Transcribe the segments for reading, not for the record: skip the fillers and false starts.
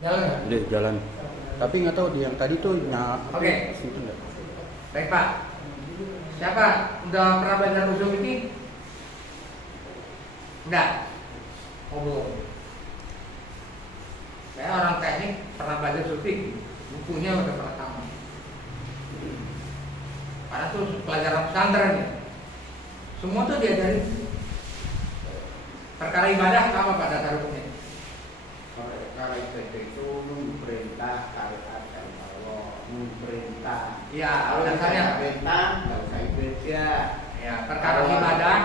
Jalan nggak? Udah jalan. Tapi nggak tahu di yang tadi tuh Oke. Situ nggak? Baik Pak. Siapa? Udah pernah belajar usul ini? Enggak? Oh belum. Saya orang teknik pernah belajar usul fikih. Bukunya udah pernah sama. Karena tuh pelajaran pesantren ya. Semua tuh diajarin. Perkara ibadah sama Pak dasar hukumnya. Perkara itu perintah taat dari Allah, perintah. Iya, dasarnya perintah nggak usah ibadah. ya perkara ibadah.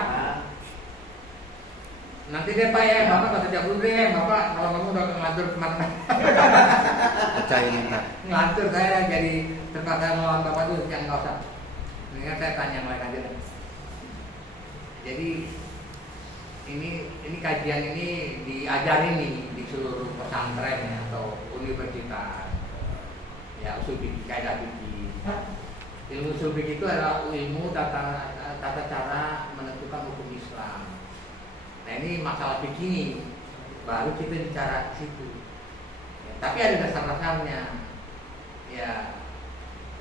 Nanti deh Pak ya, Bapak nggak sejak dulu deh, Bapak kalau kamu udah ngelantur kemana? Percayain ntar. Ngelantur saya jadi terpaksa melawan Bapak tuh yang nggak usah. Mendingan saya tanya yang lain aja deh. Jadi ini kajian ini diajarin nih di seluruh pesantren ya, atau universitas. Ya usul fikih, kaidah fikih. Ilmu usul fikih itu adalah ilmu tata cara menentukan hukum Islam. Nah ini masalah fikih nih, baru kita bicara ke situ. Ya, tapi ada dasar-dasarnya. Ya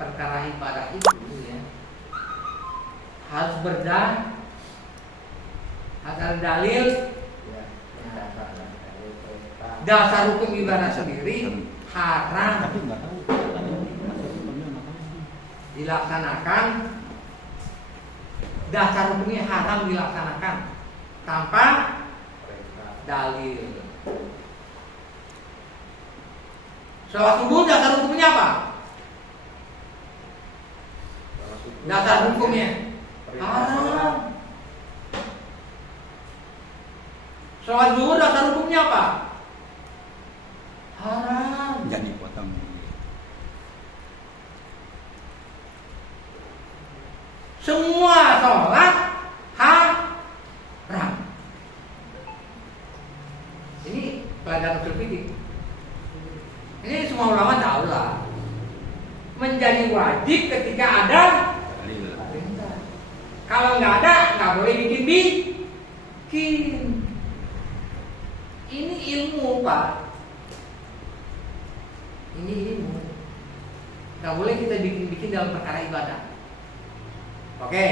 perkara ibadah itu ya harus ada dalil. Dasar hukum ibadah sendiri haram Tapi nggak tahu. dilaksanakan. Dasar hukumnya haram dilaksanakan tanpa dalil. Sholat subuh dasar hukumnya apa? Dasar hukumnya haram. Sholat zuhur dasar hukumnya apa? Haram. Nggak dipotong. Semua sholat haram. Ini pelajaran usul fikih. Ini semua ulama tahu lah. Menjadi wajib ketika ada perintah. Kalau nggak ada, nggak boleh bikin. Ini ilmu Pak. Ini ilmu. Nggak boleh kita bikin dalam perkara ibadah. Oke.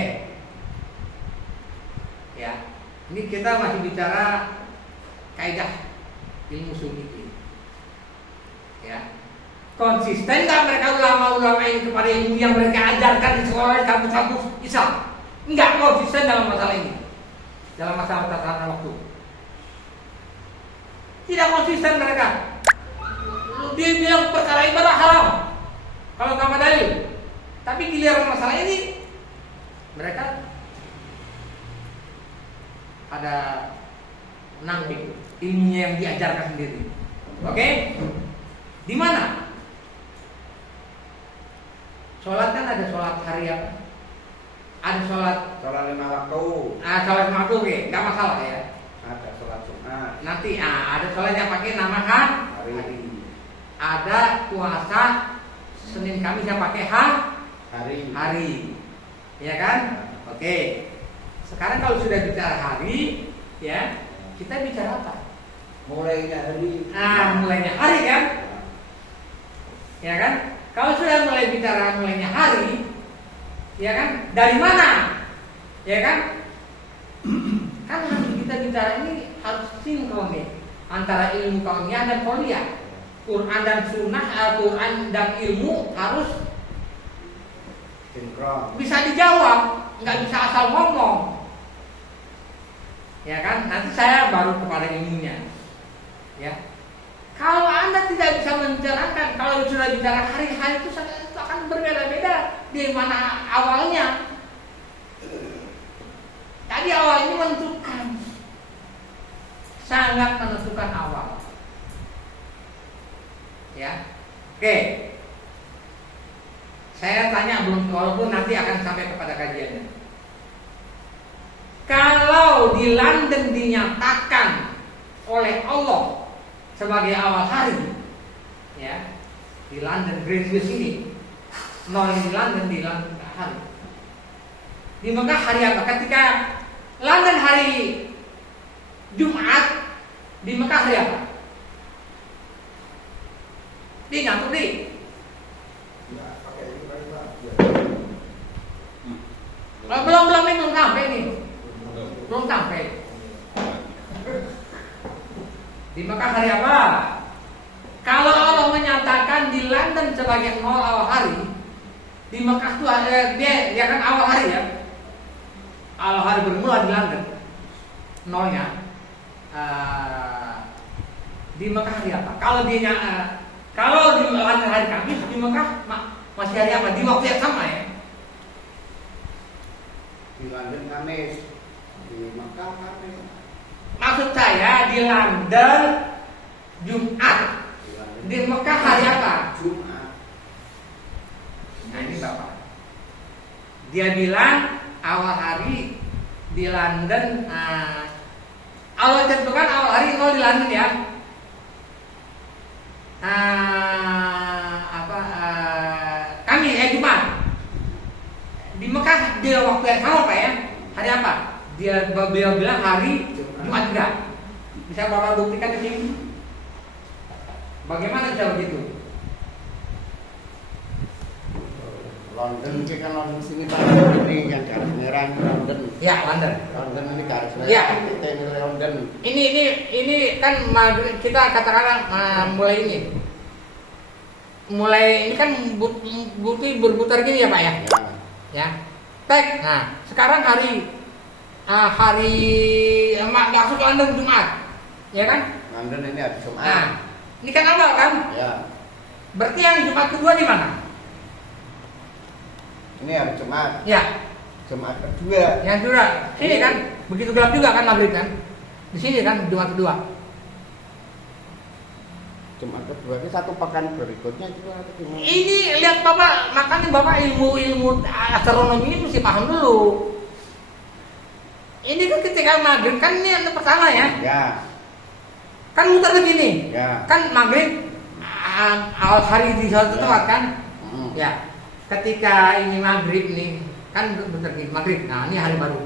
Ya. Ini kita masih bicara kaidah ilmu usul fikih. Ya. Konsisten nggak mereka ulama-ulama ini kepada ilmu yang mereka ajarkan di sekolah kampus-kampus Islam? Nggak konsisten dalam masalah ini. Dalam masalah tatanan waktu. Tidak konsisten mereka. Dia bilang perkara ibadah haram kalau tanpa dalil. Tapi giliran masalah ini mereka ada nampik ilmunya yang diajarkan sendiri. Oke? Di mana? Sholat kan ada sholat hari apa? Ada sholat 5 waktu. sholat waktu, oke, nggak masalah ya. Ada sholat sunat. Nanti ada sholat yang pakai nama hari. Ada puasa Senin Kamis yang pakai hari. Ya kan? Oke. Sekarang kalau sudah bicara hari, ya, kita bicara apa? Mulainya hari. Mulainya hari kan? Ya kan? Kalau sudah mulai bicara mulainya hari, ya kan? Dari mana? Ya kan? Kan harus kita bicara ini harus sinkron nih antara ilmu kauniyah dan qauliyah. Quran dan sunnah, Al-Quran dan ilmu harus Sinkron. bisa dijawab, nggak bisa asal ngomong. Ya kan? Nanti saya baru kepada ilmunya. Ya. Kalau Anda tidak bisa menjelaskan, kalau sudah bicara hari-hari itu akan berbeda-beda di mana awalnya. Tadi awalnya menentukan, sangat menentukan awal. Ya, oke. Saya tanya belum, walaupun nanti akan sampai kepada kajiannya. Kalau di London dinyatakan oleh Allah sebagai awal hari, ya, di London Greenwich ini, nol di London hari. Di Mekah hari apa? Ketika London hari Jumat, di Mekah hari apa? Di ngantuk di. Belum ini belum sampai nih. Belum sampai. Di Mekah hari apa? Kalau Allah menyatakan di London sebagai nol awal hari, di Mekah itu dia kan awal hari ya. Awal hari bermula di London. Nolnya. Di Mekah hari apa? Kalau di London hari Kamis, di Mekah masih hari apa? Di waktu yang sama ya. Di London Kamis, di Mekah Kamis. Maksud saya di London Jumat, di Mekah hari apa? Jumat. Nah ini Bapak. Dia bilang awal hari di London. Allah tentukan awal hari nol di London ya. Kamis Jumat. Di Mekah dia waktu yang sama Pak ya. Hari apa? Beliau bilang hari Jumat juga. Bisa Bapak buktikan di sini? Bagaimana bisa begitu? London ini kan London sini Pak, ini yang garis merah London. Ya, London. London ini garis merah. Ya. Kita ini London. Ini kan kita katakanlah mulai ini. Mulai ini kan berputar gini ya Pak ya. Ya. Ya. Tek. Nah, sekarang hari masuk London Jumat. Ya kan? London ini hari Jumat. Nah, ini kan awal kan? Ya. Berarti yang Jumat kedua di mana? Ini hari Jumat. Ya, Jumat kedua. yang kedua. Sini kan? Begitu gelap juga kan maghrib kan? Di sini kan Jumat kedua. Jumat kedua ini satu pekan berikutnya juga. Ini lihat Bapak, makanya Bapak ilmu astronomi ini mesti paham dulu. Ini kan ketika maghrib kan ini yang pertama ya. Ya. Kan muter begini. Ya. Kan maghrib awal hari di suatu tempat kan? Ya. Ketika ini maghrib nih kan muter gini maghrib. Nah ini hari baru.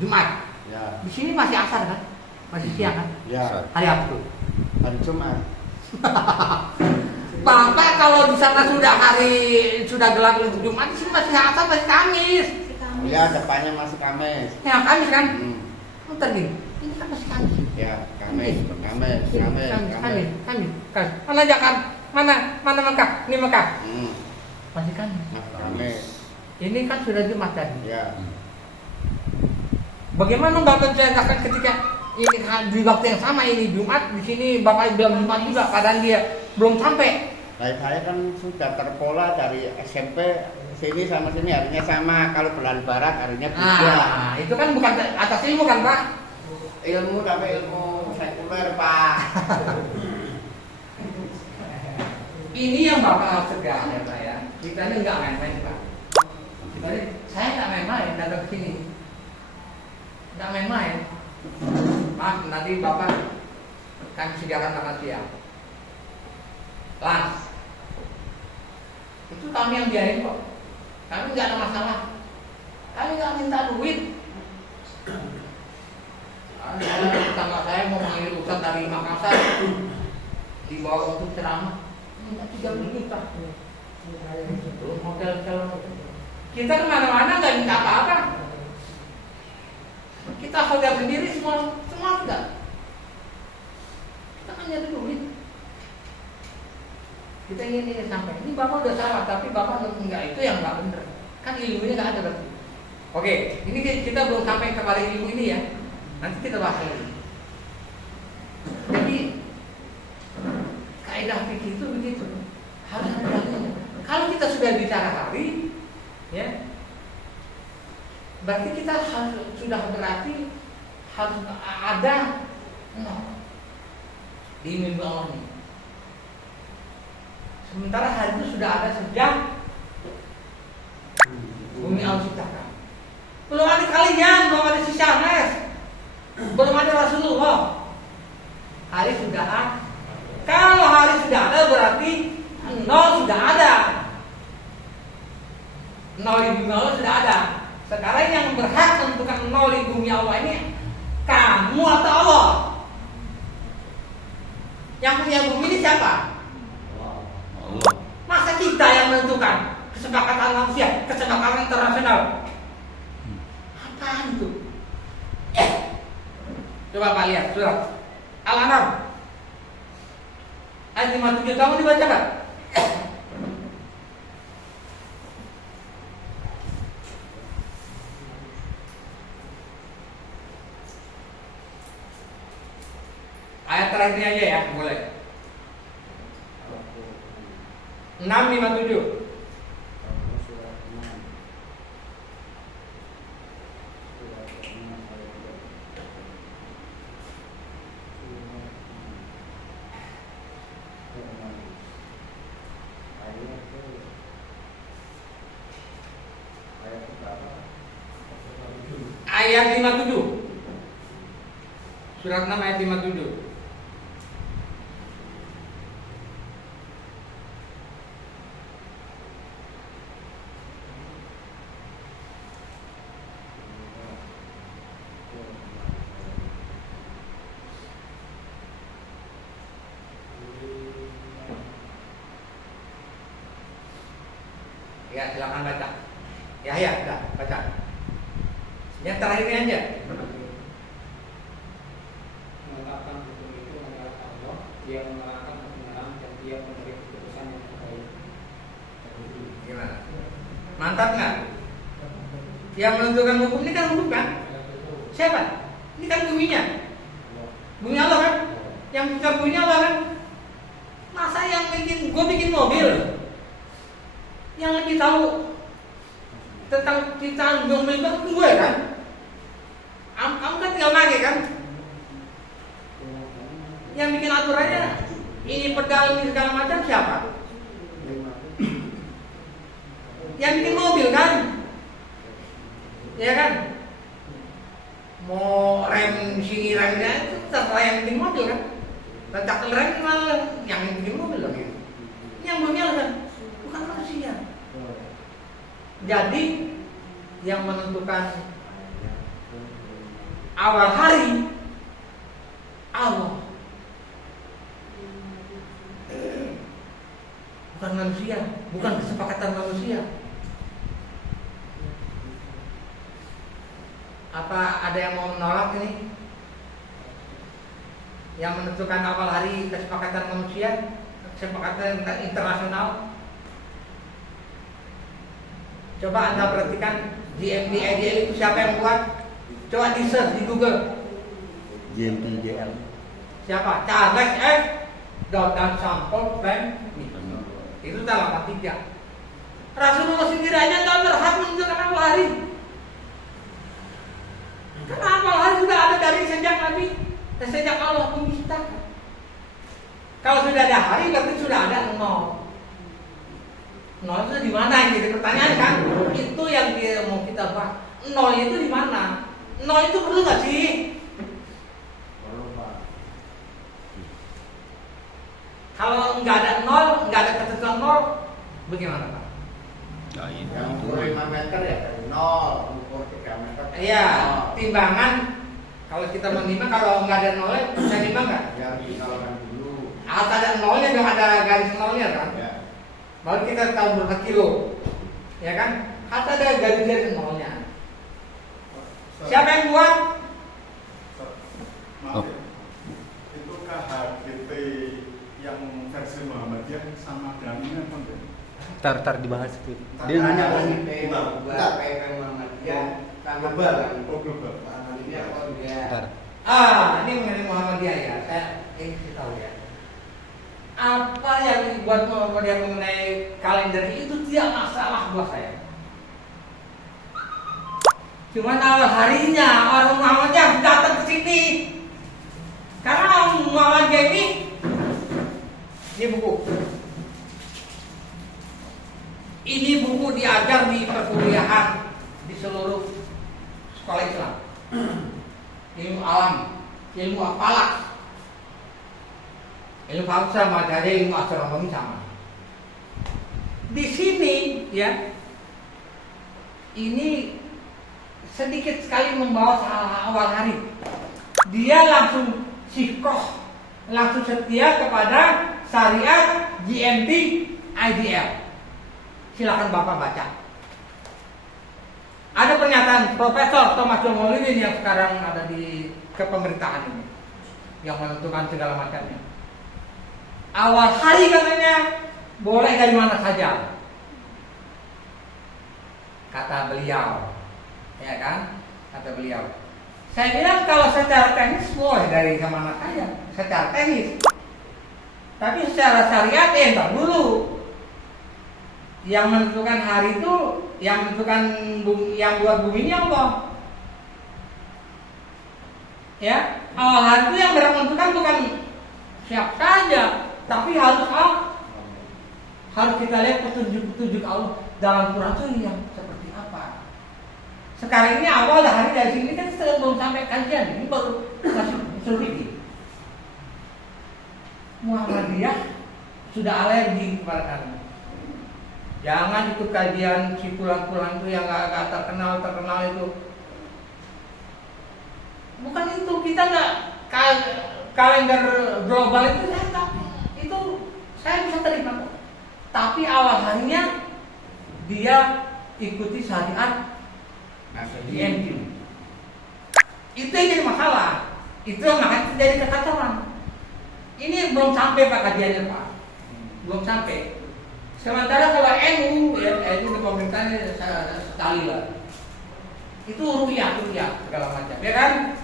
Jumat. Ya. Di sini masih asar kan? Masih siang kan? Ya. Hari apa tuh? Hari Jumat. Bapak kalau di sana sudah gelap untuk Jumat, di sini masih asar, masih Kamis. Ya, depannya masih Kamis. Ya Kamis kan? Muter gini. Ini kan masih Kamis. Ya, Kamis. Mana Jakarta? Mana Mekah? Ini Mekah. Masih Kamis. Kamis. Ini kan sudah Jumat tadi. Ya. Bagaimana Bapak menceritakan ketika ini di waktu yang sama ini Jumat, di sini Bapak bilang Jumat juga, padahal dia belum sampai. Saya kan sudah terpola dari SMP sini sama sini harinya sama. Kalau bulan barat harinya beda. Itu kan bukan atas ilmu kan Pak? Ilmu tapi ilmu sekuler Pak. Ini yang Bapak harus cegah ya Pak ya. Kita ini nggak main-main Pak. Saya nggak main-main datang ke sini. Nggak main-main. Maaf, nanti Bapak kami sediakan makan siang. Lunch. Itu kami yang biayain kok. Kami nggak ada masalah. Kami nggak minta duit. Tetangga saya mau manggil ustaz dari Makassar, dibawa untuk ceramah, minta 30 juta. Belum hotel. Kita kemana-mana nggak minta apa-apa. Kita hotel sendiri semua enggak. Kita kan nyari duit. Kita ingin sampai. Ini Bapak udah salah, tapi Bapak enggak, itu yang enggak benar. Kan ilmunya enggak ada berarti. Oke, ini kita belum sampai kepada ilmu ini ya. Nanti kita bahas lagi. Jadi kaidah fikih itu begitu. Harus ada dalilnya. Kalau kita sudah bicara hari, ya, berarti kita sudah berarti harus ada di mimpi Allah ini. Sementara hari itu sudah ada sejak bumi Allah ciptakan. Belum ada kalian, belum ada si Syahmes, belum ada Rasulullah. Hari sudah ada. Kalau hari sudah ada berarti nol sudah ada. Nol di bumi Allah sudah ada. Sekarang yang berhak menentukan nol di bumi Allah ini kamu atau Allah? Yang punya bumi ini siapa? manusia, kecelakaan internasional. Apaan itu? Coba Pak lihat surat Al-An'am ayat 57, kamu dibaca Pak? Ayat terakhirnya aja ya, boleh. 657. Ayat 57. Surat 6 ayat 57. Ya, silakan baca. Ya, udah baca. Yang terakhirnya aja. Menetapkan hukum itu adalah Allah. Dia menerangkan kebenaran dan dia memberi keputusan yang terbaik. Gimana? Mantap nggak? Yang menentukan hukum ini kan hukum kan? Siapa? Ini kan buminya. Bumi Allah kan? Yang punya bumi Allah kan? Masa yang gue bikin mobil, yang lebih tahu tentang ciptaan mobil itu gue kan? Kamu kan tinggal pakai kan? Yang bikin aturannya ini pedal ini segala macam siapa? Yang bikin mobil kan? Ya kan? Mau rem sini remnya itu terserah yang bikin mobil kan? Letak rem malah yang bikin mobil loh gitu. Yang punya kan? Bukan manusia. Jadi yang menentukan awal hari Allah, bukan manusia, bukan kesepakatan manusia. Apa ada yang mau menolak ini? Yang menentukan awal hari kesepakatan manusia, kesepakatan internasional. Coba Anda perhatikan GMT IDL itu siapa yang buat? Coba di search di Google. GMT-GL. Siapa? Charles F. dan Sampel Frank. Itu dalam tiga. Rasulullah sendiri aja tak berhak menentukan awal hari. Karena awal hari sudah ada dari sejak Nabi, sejak Allah menciptakan. Kalau sudah ada hari berarti sudah ada nol. Nol itu di mana yang jadi pertanyaan kan? Itu yang mau kita bahas. Nol itu di mana? Nol itu perlu nggak sih? Kalau nggak ada nol, nggak ada ketentuan nol, bagaimana Pak? Nah, ini Yang ukur 5 meter ya dari 0, ukur 3 meter. Iya, timbangan. Kalau kita menimbang, kalau nggak ada nolnya, bisa nimbang nggak? Ya harus dikalkan dulu. Harus ada nolnya, dong ada garis nolnya kan? Ya. Baru kita tahu berapa kilo, ya kan? Harus ada garis nolnya. Siapa yang buat? Maaf ya. Itu KHGT yang versi Muhammadiyah sama dengan ini apa enggak? Tar dibahas itu. Tar- Dia nanya Ada lagi. IP buat PP Muhammadiyah sama Global, dengan oh global. Muhammadiyah apa enggak? Tar. Ini mengenai Muhammadiyah ya. Saya ingin tahu ya. Apa yang dibuat Muhammadiyah mengenai kalender itu tidak masalah buat saya. Cuma awal harinya orang Muhammadiyah datang ke sini. Karena Muhammadiyah ini buku. Ini buku diajar di perkuliahan di seluruh sekolah Islam. Ilmu alam, ilmu falak, ilmu falak sama aja, ilmu astronomi sama. Di sini ya, ini sedikit sekali membawa awal hari. Dia langsung sikoh, langsung setia kepada syariat GMT IDL. Silakan Bapak baca. Ada pernyataan Profesor Thomas Jomolin yang sekarang ada di kepemerintahan ini, yang menentukan segala macamnya. Awal hari katanya boleh dari mana saja, kata beliau, ya kan? Kata beliau. Saya bilang kalau secara teknis boleh dari mana saja, secara teknis. Tapi secara syariat, entar dulu. Yang menentukan hari itu, yang menentukan yang buat bumi ini Allah. Ya, awal hari itu yang menentukan bukan siapa saja, tapi harus apa? Harus kita lihat petunjuk-petunjuk Allah dalam Quran itu yang seperti apa. Sekarang ini awal hari dari sini kan belum sampai kajian, ini baru masih sedikit. Muhammadiyah sudah alergi kepada kami. Jangan ikut kajian si pulang-pulang itu yang gak terkenal itu. Bukan itu, kita nggak kalender global itu saya bisa terima kok. Tapi awal harinya dia ikuti syariat DNQ. Itu yang jadi masalah. Itu yang makanya jadi kekacauan. Ini belum sampai Pak kajiannya Pak, belum sampai. Sementara kalau NU, ya itu pemerintahnya sekali lah. Itu ru'yah segala macam, ya kan?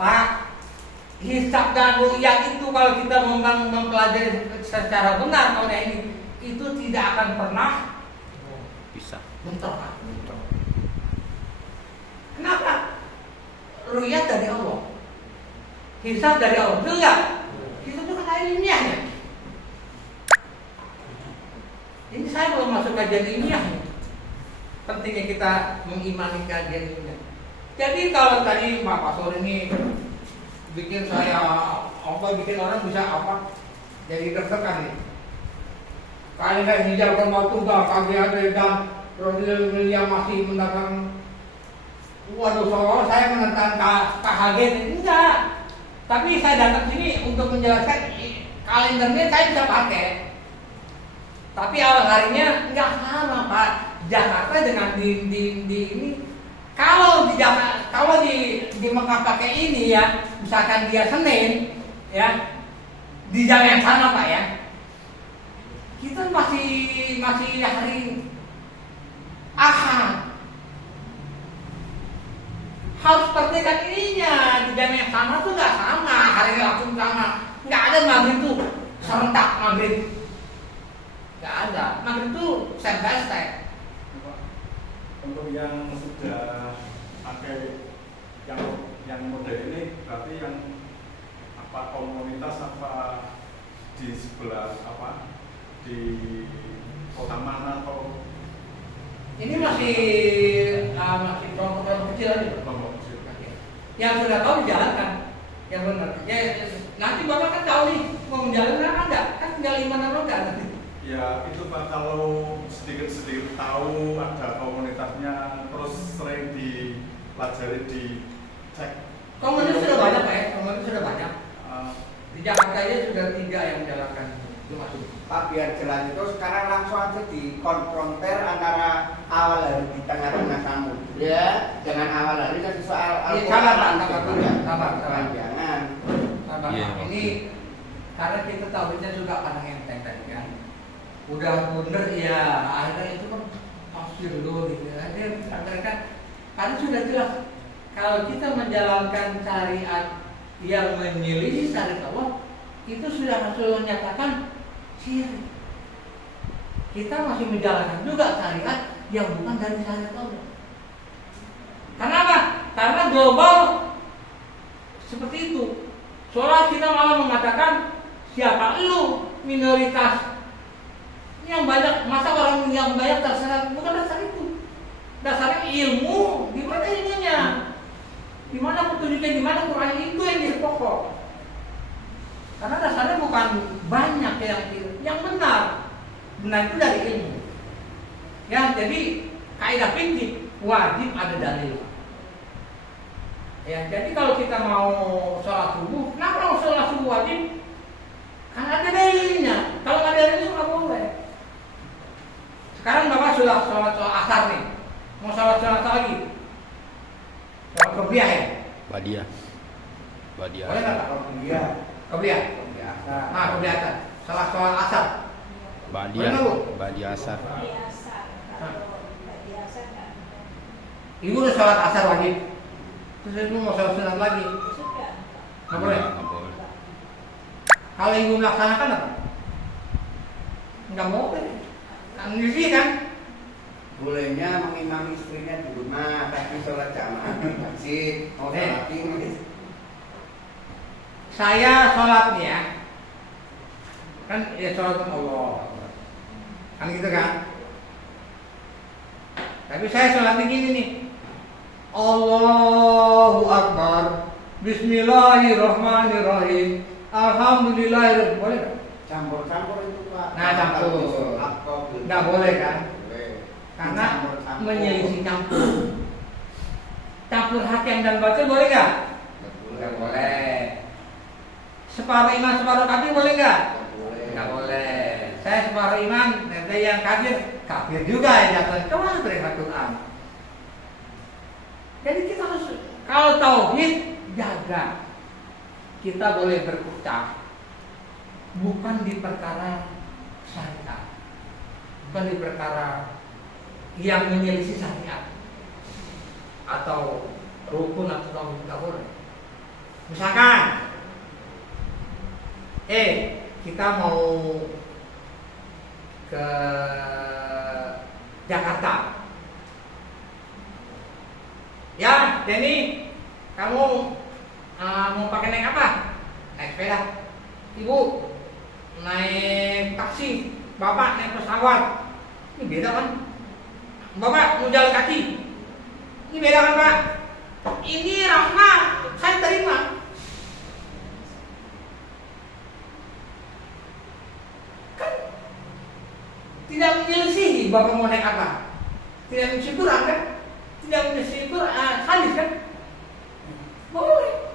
Pak, hisab dan ru'yah itu kalau kita mempelajari secara benar mengenai ini, itu tidak akan pernah bisa bentrok. Kenapa? Ru'yah dari Allah, hisab dari Allah, enggak? Itu kan ilmiahnya. Ini saya belum masuk kajian ilmiah. Pentingnya kita mengimani kajian ilmiah. Jadi kalau tadi Pak Pasor ini bikin saya bikin orang bisa jadi tertekan nih. Kali saya hijaukan waktu kaki ada dan William masih mendatang. Waduh, soalnya saya menentang KHG enggak. Tapi saya datang sini untuk menjelaskan kalendernya saya bisa pakai. Tapi awal harinya nggak sama Pak. Jakarta dengan di ini. Kalau di Jakarta, kalau di Mekah pakai ini ya, misalkan dia Senin, ya di jam yang sana Pak ya. Kita masih hari Ahad. Harus perhatikan ininya, di jam yang sama tuh nggak sama, hari langsung sama. Nggak ada maghrib tuh serentak maghrib. Nggak ada, maghrib itu step by step. Untuk yang sudah pakai yang model ini, berarti yang komunitas di sebelah di kota mana atau ini masih kelompok kecil aja. kelompok kecil? Yang sudah tahu dijalankan, yang benar. Ya, nanti Bapak kan tahu nih mau menjalankan ada, kan tinggal 5 roda nanti. Ya itu Pak, kalau sedikit tahu ada komunitasnya, terus sering dipelajari, dicek. Komunitas sudah banyak Pak ya, komunitas sudah banyak. Di Jakarta aja sudah 3 yang menjalankan itu masuk. Pak, biar jelas itu sekarang langsung aja dikonfrontir antara awal hari di tengah-tengah samudra dengan awal hari dan soal Sabar. Jangan. Iya, Ini karena kita tahunya juga pandang enteng tadi kan. Udah bener ya, akhirnya itu kan tafsir dulu gitu. Akhirnya mereka karena sudah jelas kalau kita menjalankan syariat yang menyelisih syariat Allah, itu sudah Rasulullah nyatakan syirik. Kita masih menjalankan juga syariat yang bukan dari syariat Allah. Kenapa? Karena global seperti itu. Soalnya kita malah mengatakan siapa lu minoritas yang banyak, masa orang yang banyak terserah, bukan dasar itu. Dasarnya ilmu, di mana ilmunya? Di mana petunjuknya, di mana Quran itu yang jadi pokok. Karena dasarnya bukan banyak yang benar. Benar itu dari ilmu. Ya, jadi kaidah fikih wajib ada dalil. Ya, jadi kalau kita mau sholat subuh, kenapa mau sholat subuh wajib? Karena ada dalilnya. Kalau nggak ada dalilnya nggak boleh. Sekarang Bapak sudah sholat asar nih, Mau salat lagi. Salat qobliyah ya? Badiah. Boleh nggak Pak? Iya. Qobliyah. Biasa. Nah, qobliyah asar. Salat asar. Badiah. Boleh nggak, Bu? Badiah asar. Ibu udah salat asar lagi. Terus ibu mau salat sunat lagi. Nggak boleh. Nggak boleh. Kalau ibu melaksanakan apa? Nggak boleh. Ngisi kan? Bolehnya mengimami istrinya di rumah, tapi sholat jamaah di masjid. Mau sholat ini. Saya sholatnya kan ya sholat Allah. Kan gitu kan? Tapi saya sholatnya gini nih. Allahu Akbar. Bismillahirrahmanirrahim. Alhamdulillahirrahmanirrahim. Boleh nggak? Campur-campur itu Pak. Nah, campur. Nggak boleh kan? Karena menyelisih campur. Campur hakim dan batil boleh nggak? Nggak boleh. Separuh iman separuh kafir boleh nggak? Nggak boleh. Saya separuh iman, nanti yang kafir juga ya jatuh. Kemana mereka Quran? Jadi kita harus kalau tauhid jaga. Kita boleh berkutat, bukan di perkara syariat, bukan di perkara yang menyelisih syariat atau rukun atau tauhid, nggak boleh. Misalkan, kita mau ke Jakarta, ya Denny, kamu mau pakai naik apa? Naik sepeda. Ibu naik taksi, bapak naik pesawat. Ini beda kan? Bapak mau jalan kaki. Ini beda kan Pak? Ini rahmat, saya terima. Kan tidak menyelisihi bapak mau naik apa. Tidak menyelisihi Quran kan? Tidak menyelisihi hadis kan? Boleh.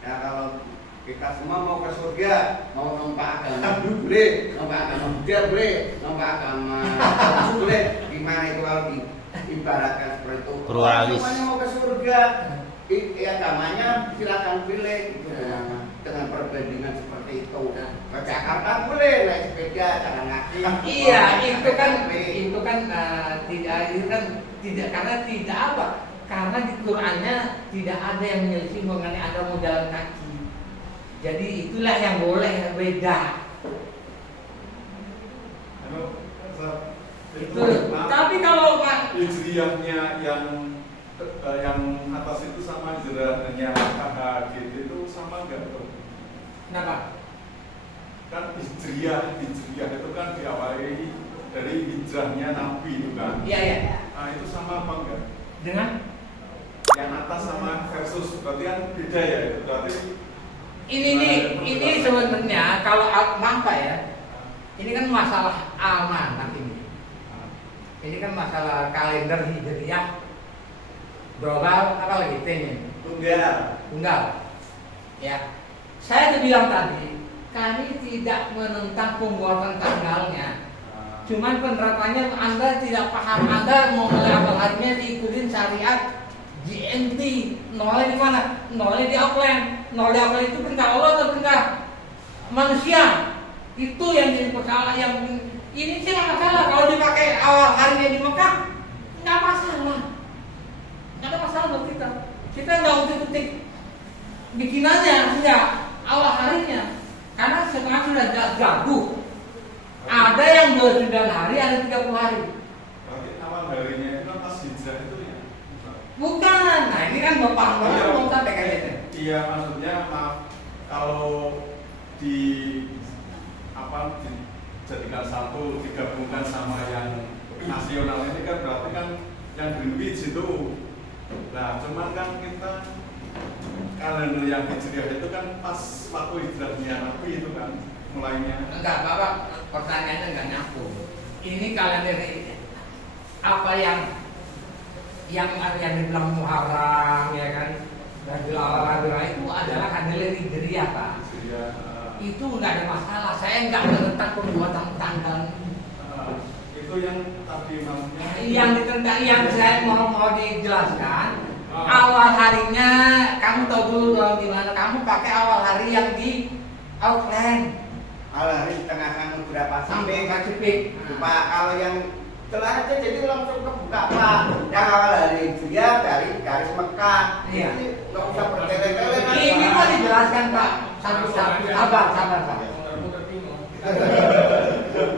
Ya kalau kita semua mau ke surga, mau numpak agama boleh, numpak agama Buddha boleh, numpak agama boleh. Gimana itu kalau diibaratkan seperti itu? Pluralis. Semuanya mau ke surga, agamanya silakan pilih gitu. Dengan perbandingan seperti itu. Ke Jakarta boleh naik sepeda, jalan kaki. Iya, itu kan tidak karena tidak apa? Karena di Qur'annya tidak ada yang menyelisih mengenai Anda mau jalan kaki. Jadi itulah yang boleh beda. Itu. Tapi kalau hijriyahnya yang atas itu sama hijrahnya KHGT itu sama nggak tuh? kenapa? Kan hijriyah itu kan diawali dari hijrahnya Nabi itu kan? Iya ya. Nah itu sama apa enggak? Dengan Yang atas sama versus berarti kan beda ya itu berarti. Ini sebenarnya kalau apa ya? Ini kan masalah amanah ini. Ini kan masalah kalender hijriyah global apa lagi T-nya? Tunggal. Ya. Saya sudah bilang tadi, kami tidak menentang pembuatan tanggalnya. Cuman penerapannya Anda tidak paham, Anda mau melakukan harinya diikutin syariat GMT. Nolnya di mana? Nolnya di offline. Nol di offline itu perintah Allah atau perintah manusia? Itu yang jadi perkara yang ini sih nggak masalah kalau dipakai awal harinya di Mekah, nggak masalah, nggak ada masalah buat kita. Kita nggak utik-utik bikinannya, enggak awal harinya, karena sekarang sudah gaduh. Ada yang 29 hari, ada 30 hari. Berarti awal harinya itu pas hijrah itu ya? Bukan, nah ini kan bapak mau sampai kayak gitu. Iya, maksudnya maaf kalau dijadikan satu, digabungkan sama yang nasional ini kan berarti kan yang Greenwich itu. Nah, cuman kan kita kalender yang hijriah itu kan pas waktu hijrahnya Nabi itu kan mulainya. Enggak, bapak pertanyaannya enggak nyambung. Ini kalender ini apa yang dibilang Muharram ya kan? Rabiul Awal itu adalah kalender hijriah Pak. Itu enggak ada masalah. Saya enggak menentang pembuatan tanggal. Itu yang tadi maksudnya. Nah, yang saya mau dijelaskan awal harinya kamu tahu dulu dong gimana kamu pakai awal hari yang di Auckland Awal hari tengah kamu berapa sampai sampai Pasifik. Pak, kalau yang telah aja jadi langsung kebuka Pak. Yang awal hari dia dari garis Mekah. Iya. Ini nggak usah bertele-tele kan. Ini mau dijelaskan Pak satu-satu. Sabar Pak. Muter-muter bingung.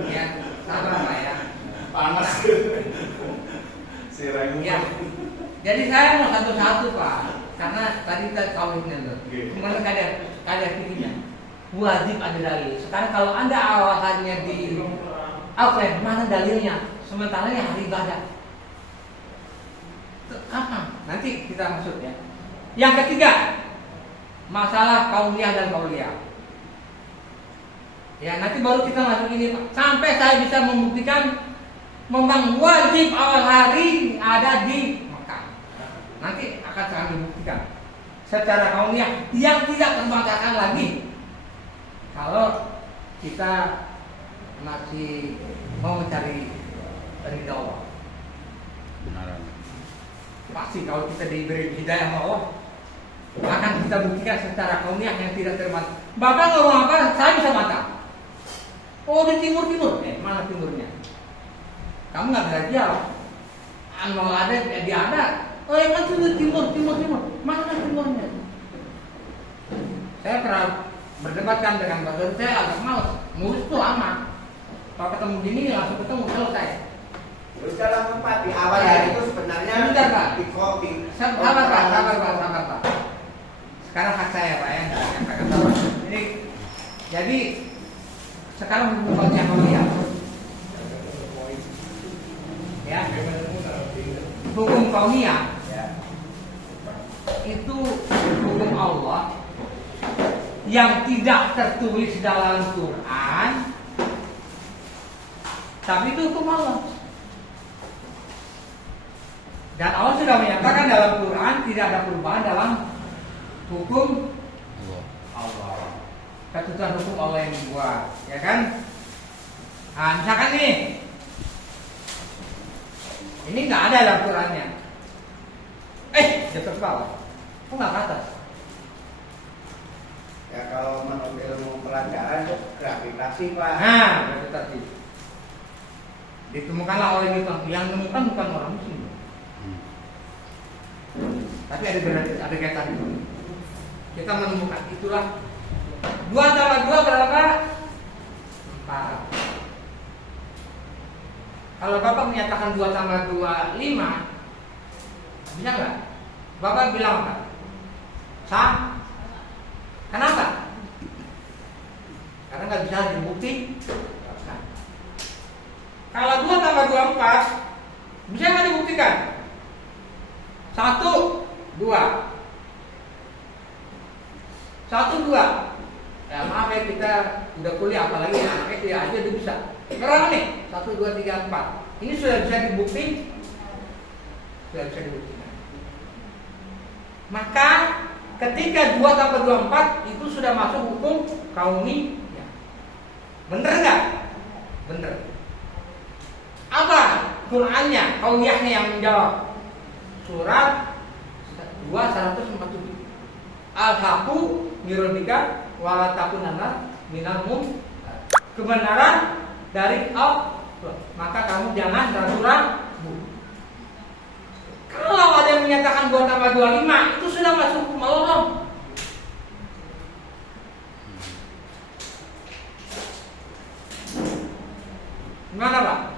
Ya, sabar Pak ya. Panas. Si Remu. Ya. Jadi saya mau satu-satu Pak, karena tadi kita kawinnya tuh. Oke. Kemarin ada titiknya. Wajib ada dalil. Sekarang kalau Anda awal harinya di Auckland, mana dalilnya? Sementara ya hari ibadah. Apa? Nanti kita maksud ya. Yang ketiga, masalah kauliyah dan kauliyah. Ya, nanti baru kita masuk ini Pak. Sampai saya bisa membuktikan memang wajib awal hari ada di Mekah. Nanti akan kami buktikan secara kauliyah yang tidak terbantahkan lagi. Kalau kita masih mau mencari ridha Allah, Benaran. pasti kalau kita diberi hidayah sama Allah, akan kita buktikan secara kauliyah yang tidak terbantah. Bapak ngomong apa, saya bisa bantah. Oh di timur, mana timurnya? Kamu nggak bisa jawab. Kalau ada, dia ada. Oh ya kan itu timur. Mana timurnya? Saya pernah berdebatkan dengan Pak Guru, saya agak males. Ngurus tuh lama. Kalau ketemu gini langsung ketemu selesai. Terus dalam tempat di awal hari itu sebenarnya Bentar, Pak. di kopi. Sabar Pak. Sekarang hak saya Pak ya. Yang Pak kata. Ini jadi sekarang hukum kauliyah. Ya. Hukum kauliyah Ya. itu hukum Allah yang tidak tertulis dalam Quran, tapi itu hukum Allah. Dan Allah sudah menyatakan dalam Quran tidak ada perubahan dalam hukum Allah. Ketentuan hukum Allah yang dibuat, ya kan? Nah, misalkan nih, ini nggak ada dalam Qurannya. Jatuh ke bawah. Kok nggak ke atas? Ya kalau menurut ilmu pelajaran gravitasi Pak. Nah, gravitasi. Ditemukanlah oleh Newton. Yang menemukan bukan orang muslim. Tapi ada kaitan itu. Kita menemukan itulah 2 tambah 2 berapa? 4. Kalau Bapak menyatakan 2 tambah 2 5, bisa nggak? Bapak bilang apa? Sah? Kenapa? Karena nggak bisa dibukti. Kalau 2 tambah 2 4, bisa nggak dibuktikan? 1 2 1 2. Ya maaf ya, kita udah kuliah, apalagi anak SD aja udah bisa. Sekarang nih 1 2 3 4. Ini sudah bisa dibukti. Sudah bisa dibuktikan. Maka ketika 2 tambah 2 4 itu sudah masuk hukum kauni. Ya. Bener nggak? Bener. Apa Qurannya, kauniyahnya yang menjawab? Surat 2:147. Al-haqu mirobika walatakunana minal kebenaran dari Allah. Maka kamu jangan ragu-ragu. Kalau ada yang menyatakan 2 tambah 2 5, itu sudah masuk hukum Allah. Gimana Pak?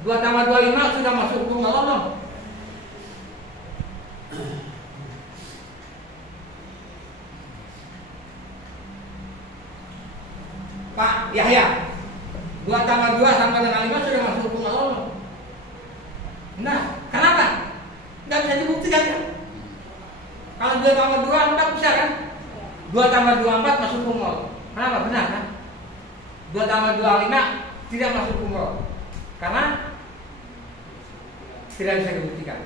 2 tambah 2 5 sudah masuk hukum Allah. Pak Yahya, 2 tambah 2 sampai dengan 5 sudah masuk hukum Allah. Nah, kenapa? Nggak bisa dibuktikan kan? Kalau 2 tambah 2 4 bisa kan? 2 tambah 2 4 masuk hukum Allah. Kenapa? Benar kan? 2 tambah 2 5 tidak masuk hukum Allah. Karena tidak bisa dibuktikan.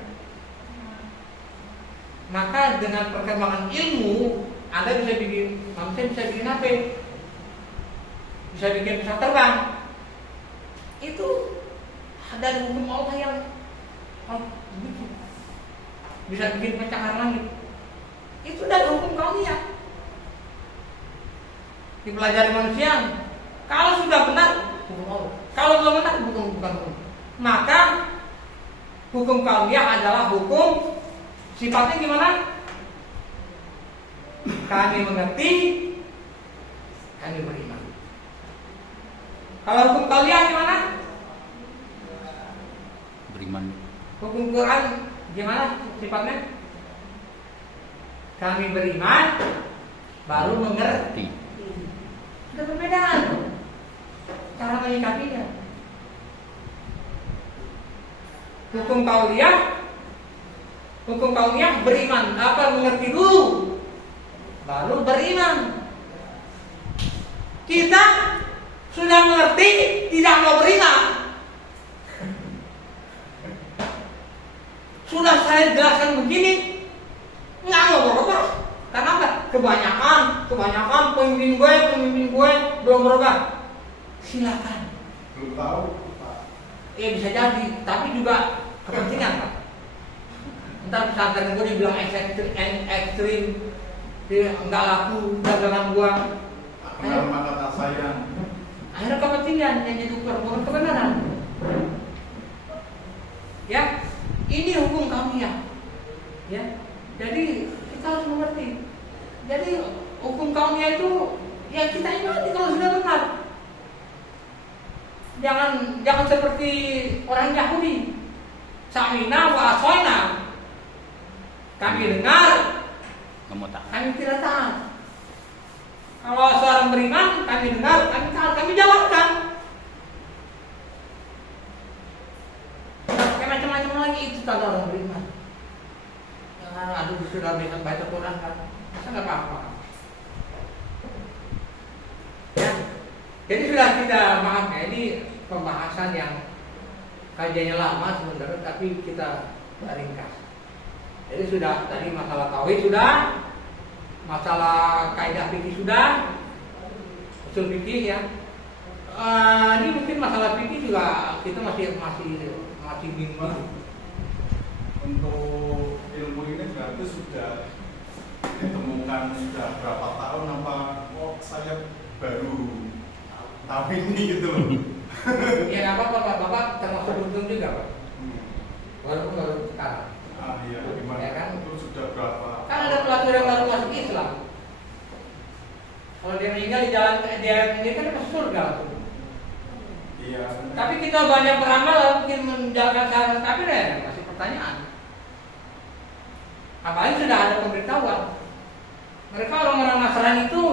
Maka dengan perkembangan ilmu, Anda bisa bikin, manusia bisa bikin HP, bisa bikin pesawat terbang. Itu ada hukum Allah yang Oh, begitu. Bisa bikin pecahan langit. Itu dari hukum kauniyah. Dipelajari manusia. Kalau sudah benar, hukum Allah. Kalau belum benar, bukan hukum. Maka hukum kauniyah adalah hukum sifatnya gimana? Kami mengerti, kami beriman. Kalau hukum kauniyah gimana? Beriman. Hukum Quran gimana sifatnya? Kami beriman, baru mengerti. Ada perbedaan cara menyikapinya. Hukum kauniyah beriman, apa mengerti dulu, baru beriman. Kita sudah mengerti, tidak mau beriman. Sudah saya jelaskan begini, nggak mau berubah. Karena apa? Kebanyakan pemimpin gue belum berubah. Silakan. Belum tahu Pak. Bisa jadi, tapi juga kepentingan Pak. Ntar pesantren gue dibilang ekstrim, dia nggak laku dagangan gue. Benar kata saya. Akhirnya kepentingan yang jadi ukur, bukan kebenaran. Ya, ini hukum kauniyah. Ya, jadi kita harus mengerti. Jadi hukum kauniyah itu ya kita imani kalau sudah benar. Jangan seperti orang Yahudi. Sami'na wa ata'na. Kami dengar, Kamu tak. kami tidak taat. Kalau seorang beriman, kami dengar, kami taat, kami jalankan. Kayak macam-macam lagi itu tanda orang beriman. Aduh sudah bisa baca Quran kan, masa nggak apa-apa. Ya, jadi sudah tidak maaf ya, ini pembahasan yang kajiannya lama sebenarnya, tapi kita ringkas. Jadi sudah tadi masalah tauhid sudah, masalah kaidah fikih sudah, usul fikih ya. Ini mungkin masalah fikih juga kita masih bingung. Untuk ilmu ini berarti sudah ditemukan sudah berapa tahun apa? Oh saya baru tahu ini gitu loh. Ya nggak apa-apa Pak, Bapak termasuk beruntung juga Pak. Walaupun baru sekarang. Iya, gimana? Ya kan? Itu sudah berapa? Kan ada pelaku yang baru masuk Islam. Kalau dia meninggal di jalan dia ini kan masuk surga langsung. Iya. Tapi kita banyak beramal mungkin menjalankan syarat kafir ya masih pertanyaan. Apalagi sudah ada pemberitahuan. Mereka orang-orang Nasrani itu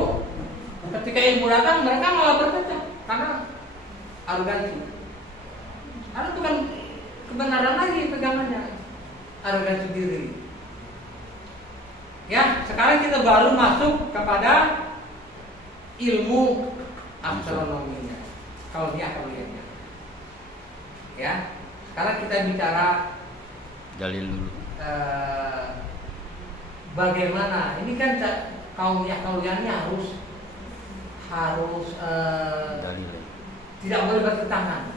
ketika ilmu datang mereka malah berpecah karena arogansi. Karena bukan kebenaran lagi pegangannya, arogansi diri. Ya, sekarang kita baru masuk kepada ilmu astronominya, kauliahnya. Ya, sekarang kita bicara Dalil dulu. Bagaimana? Ini kan kauliahnya harus Dalil. tidak boleh bertentangan.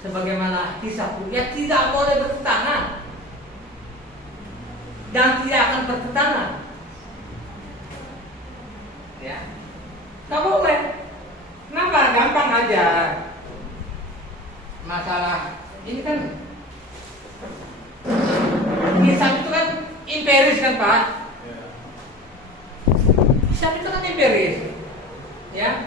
Sebagaimana hisab ya tidak boleh bertentangan dan tidak akan bertentangan. Ya, nggak boleh. Kenapa? Gampang aja. Masalah ini kan hisab itu kan empiris kan Pak. Hisab itu kan empiris. Ya.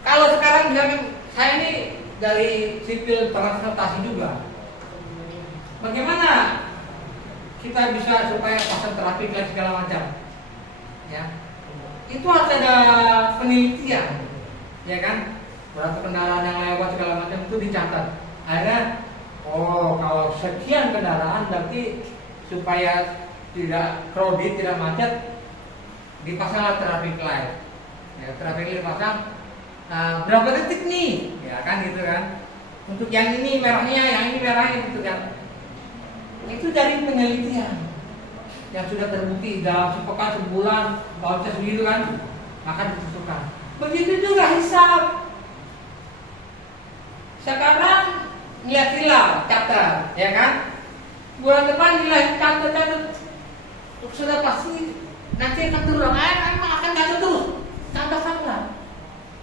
Kalau sekarang misalkan saya ini dari sipil transportasi juga, bagaimana kita bisa supaya pasang trafik dan segala macam, ya itu harus ada penelitian, ya kan, berapa kendaraan yang lewat segala macam itu dicatat. Akhirnya, oh kalau sekian kendaraan berarti supaya tidak crowded, tidak macet, dipasanglah traffic light, ya traffic light dipasang. Berapa detik nih, ya kan gitu kan. Untuk yang ini merahnya, yang ini merahnya gitu kan. Itu dari penelitian yang sudah terbukti dalam sepekan, sebulan, proses begitu kan, maka ditentukan. Begitu juga hisab. Sekarang ngeliat hilal, catat, ya kan? Bulan depan hilal, catat, sudah pasti nanti akan terulang, emang akan jatuh terus, catatlah.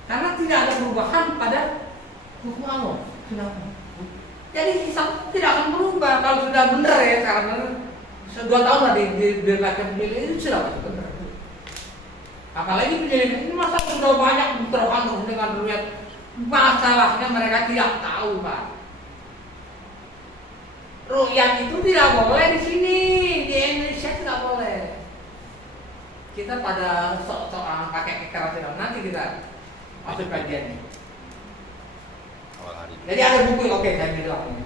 Karena tidak ada perubahan pada hukum Allah. Jadi hisab tidak akan berubah kalau sudah benar ya, karena 2 tahun lah dilakukan penyelidikan itu sudah benar. Apalagi penyelidikan ini masa sudah banyak bentrokan dengan dunia. Masalahnya mereka tidak tahu, Pak. Ru'yat itu tidak boleh di sini, di Indonesia tidak boleh. Kita pada sok-sokan pakai kekerasan, nanti kita masuk kajian ini. Awal hari. Jadi ada buku, oke saya bilang ini.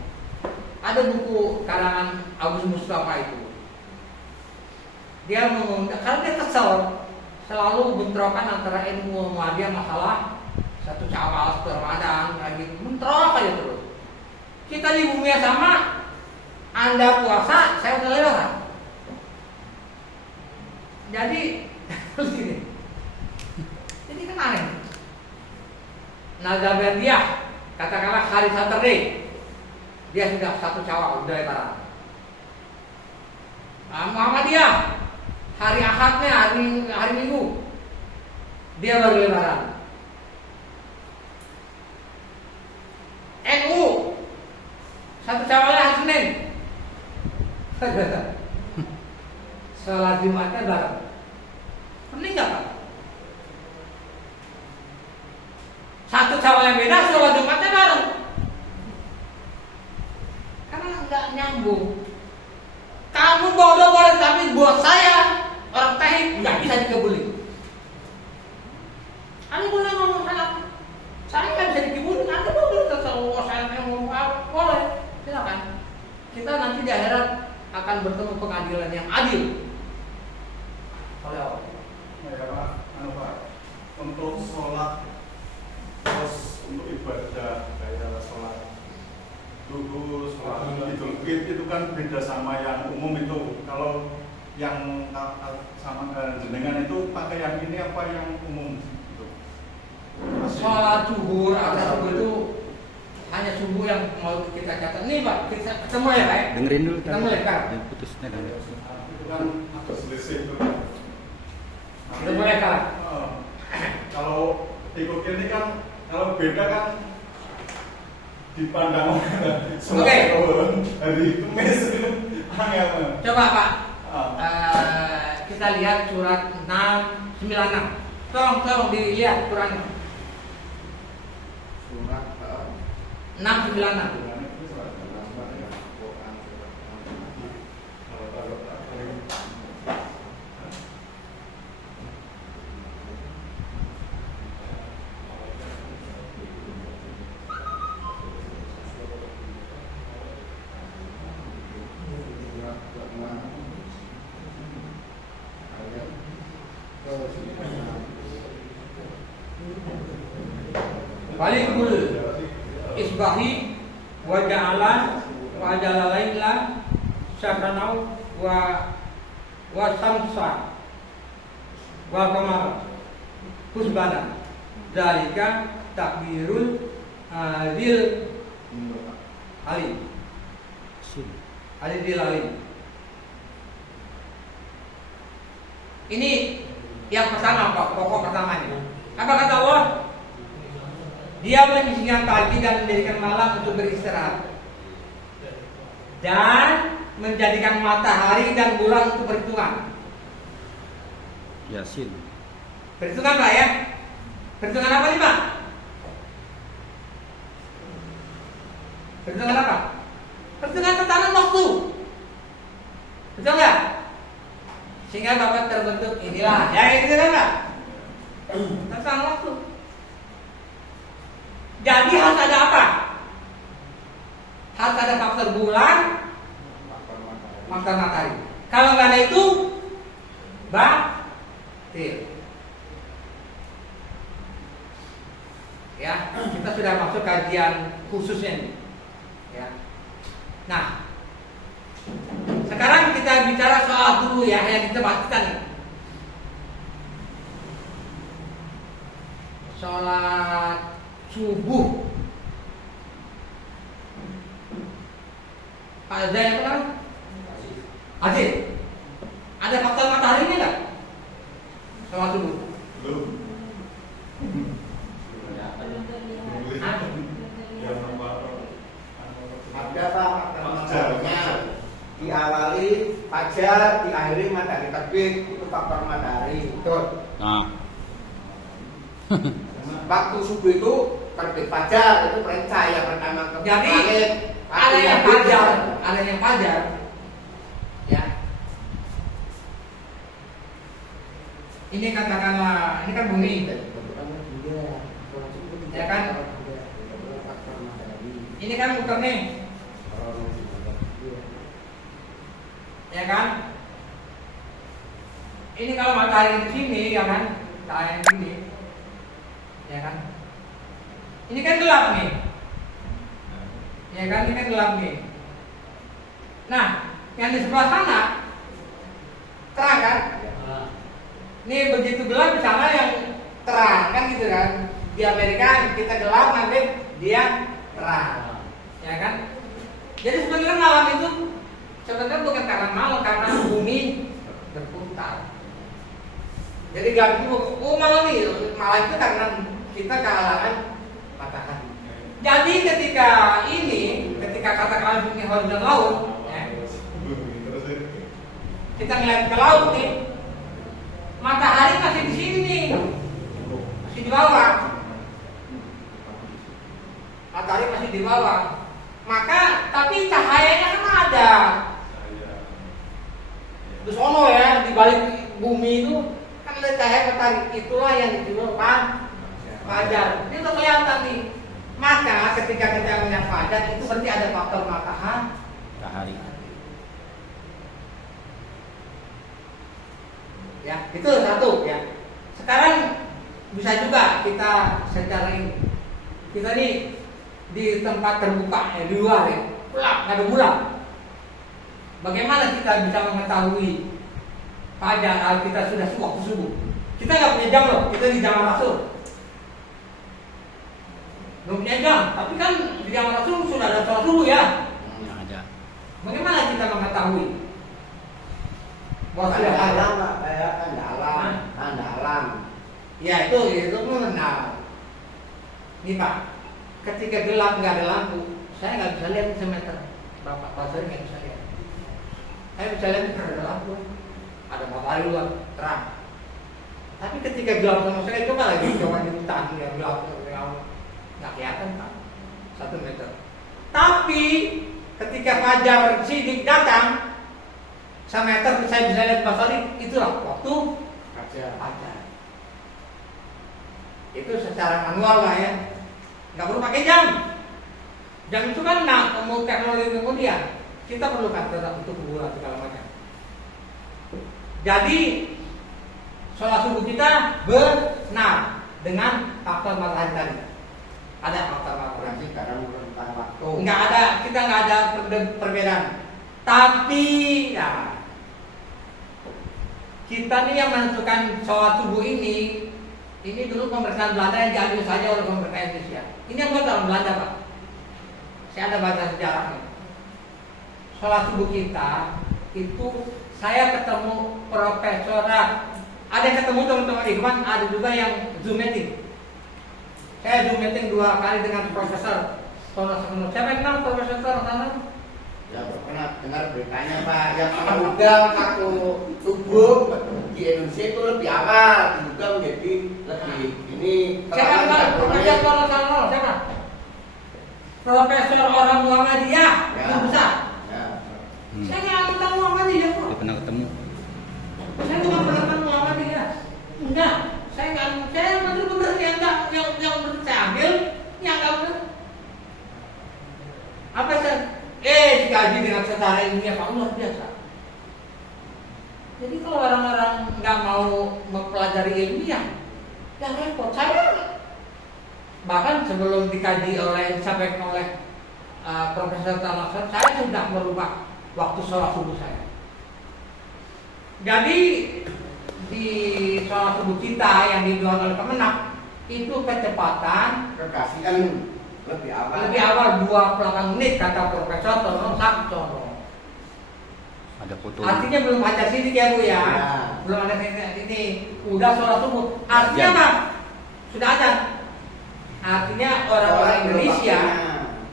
Ada buku karangan Agus Mustafa itu. Dia mengundang, karena dia kesel selalu bentrokan antara ilmu Muhammadiyah masalah 1 Syawal, 1 Ramadan, kayak gitu. Bentrok aja terus. Kita di bumi yang sama, Anda puasa, saya udah lewat. Jadi, begini. Jadi kan aneh. Nazabandiyah, katakanlah hari Saturday, dia sudah 1 Syawal, udah lebaran. Muhammadiyah, hari Ahadnya, hari Minggu, dia baru lebaran. NU, 1 Syawalnya hari Senin. Sholat Jumatnya bareng. Pening nggak Pak? 1 Syawalnya beda, sholat Jumatnya bareng. Karena nggak nyambung. Kamu bodoh boleh, tapi buat saya orang Tahib nggak bisa dikebuli. Anda boleh ngomong saya nggak bisa dikebuli. Anda boleh terserah saya ngomong apa, boleh, silakan. Kita nanti di akhirat akan bertemu pengadilan yang adil. Oleh Allah. Ya Pak, Pak, untuk sholat, terus untuk ibadah kayak sholat zuhur, sholat Idul Fitri itu kan beda sama yang umum itu. Kalau yang sama jenengan itu pakai yang ini apa yang umum itu? Sholat zuhur atau subuh itu hanya subuh yang mau kita catat. Nih Pak, kita ketemu ya Pak. Dengerin dulu Kita mulai kan. Yang putusnya kan. Itu kan agak selisih itu. Kita mulai kan. Kalau ikut ini kan, kalau beda kan dipandang Oke. hari Kamis angel. Coba Pak, kita lihat surat 696. Tolong dilihat Qurannya. Surat 696. Walikul isbahi wa ja'alan wa jalalainla syabanau wa samsa wa qamar husbana dalika takbirul lil alim alidil alim. Ini yang pertama Pak, pokok pertamanya. Apa kata Allah? Dia menyisihkan pagi dan menjadikan malam untuk beristirahat, dan menjadikan matahari dan bulan untuk perhitungan. Yasin. Perhitungan Pak ya? Perhitungan apa nih Pak? Perhitungan apa? Perhitungan tatanan waktu. Betul nggak? Sehingga Bapak terbentuk inilah, ya itu kan Pak? Tatanan waktu. Jadi harus ada apa? Harus ada faktor bulan, faktor matahari. Kalau nggak ada itu, batil. Ya, kita sudah masuk kajian khususnya nih. Ya. Nah, sekarang kita bicara soal dulu ya yang kita bahas nih. Sholat subuh ada yang apa? Aziz. Ada faktor mataharinya nggak? Sholat subuh. Belum. Hah? Ya nampak. Ada Pak mataharinya diawali fajar, diakhiri matahari terbit, itu faktor matahari. Betul. Nah, Waktu subuh itu terbit fajar, itu cahaya pertama ke Jadi langit. ada yang fajar, ada yang fajar. Ya. Ini katakanlah, ini kan bumi. Ya kan? Ini kan muter nih, ya kan? Ini kalau matahari di sini, ya kan? Matahari di sini, ya kan? Ini kan gelap nih, ya kan? Ini kan gelap nih. Nah, yang di sebelah sana terang kan? Ini begitu gelap di sana yang terang kan gitu kan? Di Amerika kita gelap nanti dia terang, ya kan? Jadi sebenarnya malam itu sebenarnya bukan karena malam, karena bumi berputar. Jadi gelap itu malam itu karena kita kehalangan matahari. Jadi ketika katakanlah bumi horizontal laut, ya, kita ngeliat ke laut nih, matahari masih di sini, masih di bawah. Matahari masih di bawah. Maka tapi cahayanya kan ada. Di sono ya, di balik bumi itu kan ada cahaya matahari. Itulah yang disebut fajar. Ini udah kelihatan nih. Maka ketika kita melihat fajar itu berarti ada faktor matahari. Ya, itu satu ya. Sekarang bisa juga kita secara ini. Kita nih di tempat terbuka di luar ya, gelap, nggak ada bulan. Bagaimana kita bisa mengetahui fajar kita sudah waktu subuh? Kita nggak punya jam loh, kita di zaman Rasul. Belum punya jam, tapi kan di zaman Rasul sudah ada sholat subuh ya. ada. Bagaimana kita mengetahui? Bahwa sudah ada. alam, Pak, kayak tanda alam. Ya itu benar. Nih Pak, ketika gelap nggak ada lampu, saya nggak bisa lihat semeter. Bapak pasar nggak bisa lihat. Saya bisa lihat ada lampu, ada matahari luar terang. Tapi ketika gelap sama saya coba di hutan yang gelap nggak kelihatan Pak 1 meter. Tapi ketika fajar sidik datang 1 meter saya bisa lihat matahari, itulah waktu fajar. Itu secara manual lah ya. Nggak perlu pakai jam. Jam itu kan teknologi kemudian kita perlukan tetap untuk bulan segala macam. Jadi sholat subuh kita benar dengan faktor matahari tadi. Ada faktor matahari. Sekarang tentang waktu. Nggak ada, kita nggak ada perbedaan. Tapi ya kita nih yang menentukan sholat subuh ini dulu pemerintahan Belanda yang diambil saja oleh pemerintah Indonesia. Ini yang buat orang Belanda Pak. Saya ada baca sejarahnya. Sholat subuh kita itu saya ketemu profesor, ada yang ketemu teman-teman Ikhwan, ada juga yang Zoom meeting. Saya Zoom meeting 2 kali dengan Profesor Tono. Siapa yang kenal Profesor Tono? Ya pernah dengar beritanya Pak, yang meninggal satu tubuh di Indonesia itu lebih awal, juga menjadi lebih ini. Siapa yang kenal Profesor Tono? Siapa? Profesor orang Muhammadiyah yang besar. Ya. Saya nggak tahu Muhammadiyah kok. Dia pernah ketemu. Saya cuma pernah tahu Muhammadiyah. Enggak, saya benar-benar yang saya ambil yang nggak benar. Apa saya? Dikaji dengan secara ilmiah Pak, luar biasa. Jadi kalau orang-orang nggak mau mempelajari ilmiah, ya repot. Saya bahkan sebelum dikaji disampaikan oleh Profesor Talasan, saya sudah merubah waktu sholat subuh saya. Jadi di sholat subuh kita yang dibuat oleh Kemenak itu kecepatan Kekasihan lebih awal. 28 menit kata Profesor Tono Saksono. Ada foto. Artinya belum ada sidik ya Bu ya. Ya. Belum ada ini. Udah sholat subuh. Artinya apa? Sudah ada. Artinya orang-orang Indonesia,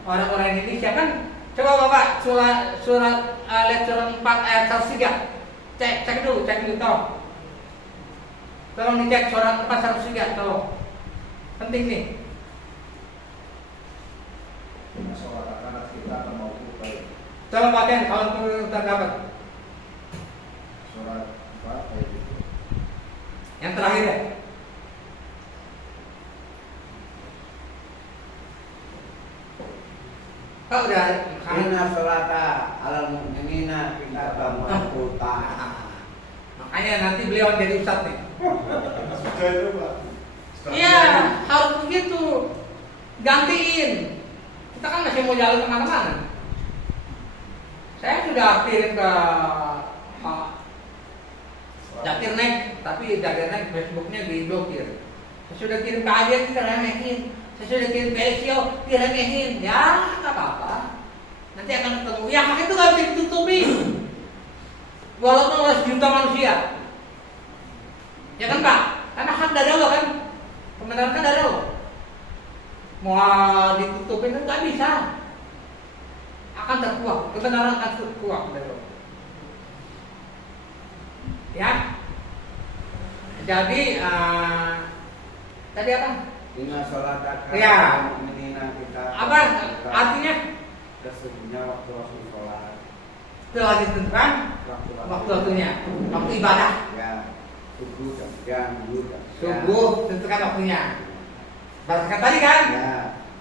orang-orang Indonesia kan, coba Bapak surat lihat surat 4 ayat 103. Cek dulu tolong. Tolong dicek surat 4 103 tolong. Penting nih. Sholat anak kita mau baik. Tolong bacain kalau perlu terdapat. Surat apa? Ayat itu. Yang terakhir ya. Oh udah. Inna sholata alal mu'minina kitaban mawquta. Makanya nanti beliau jadi ustadz nih. Sudah itu Pak. Iya, harus begitu. Gantiin. Kita kan masih mau jalan kemana-mana. Saya sudah kirim ke Jakirnek, tapi Jakirnek Facebooknya diblokir. Saya sudah kirim ke Ajen, diremehin. Saya sudah kirim ke Esio, diremehin. Ya, nggak apa-apa. Nanti akan ketemu. Ya, hak itu nggak bisa ditutupi. Walaupun oleh sejuta manusia. Ya kan Pak? Karena hak dari Allah kan. Kebenaran kan dari Allah. Mau ditutupin itu nggak bisa. Akan terkuak. Kebenaran akan terkuak dari Allah. Ya. Jadi tadi apa? Inna sholata Ya. alal mu'minina kitaban Apa artinya? Sesungguhnya waktu Rasul sholat, Telah ditentukan waktu-waktunya. Waktu ibadah. ya subuh jam sekian, zuhur jam sekian. Subuh tentukan waktunya. Berdasarkan tadi kan? Ya,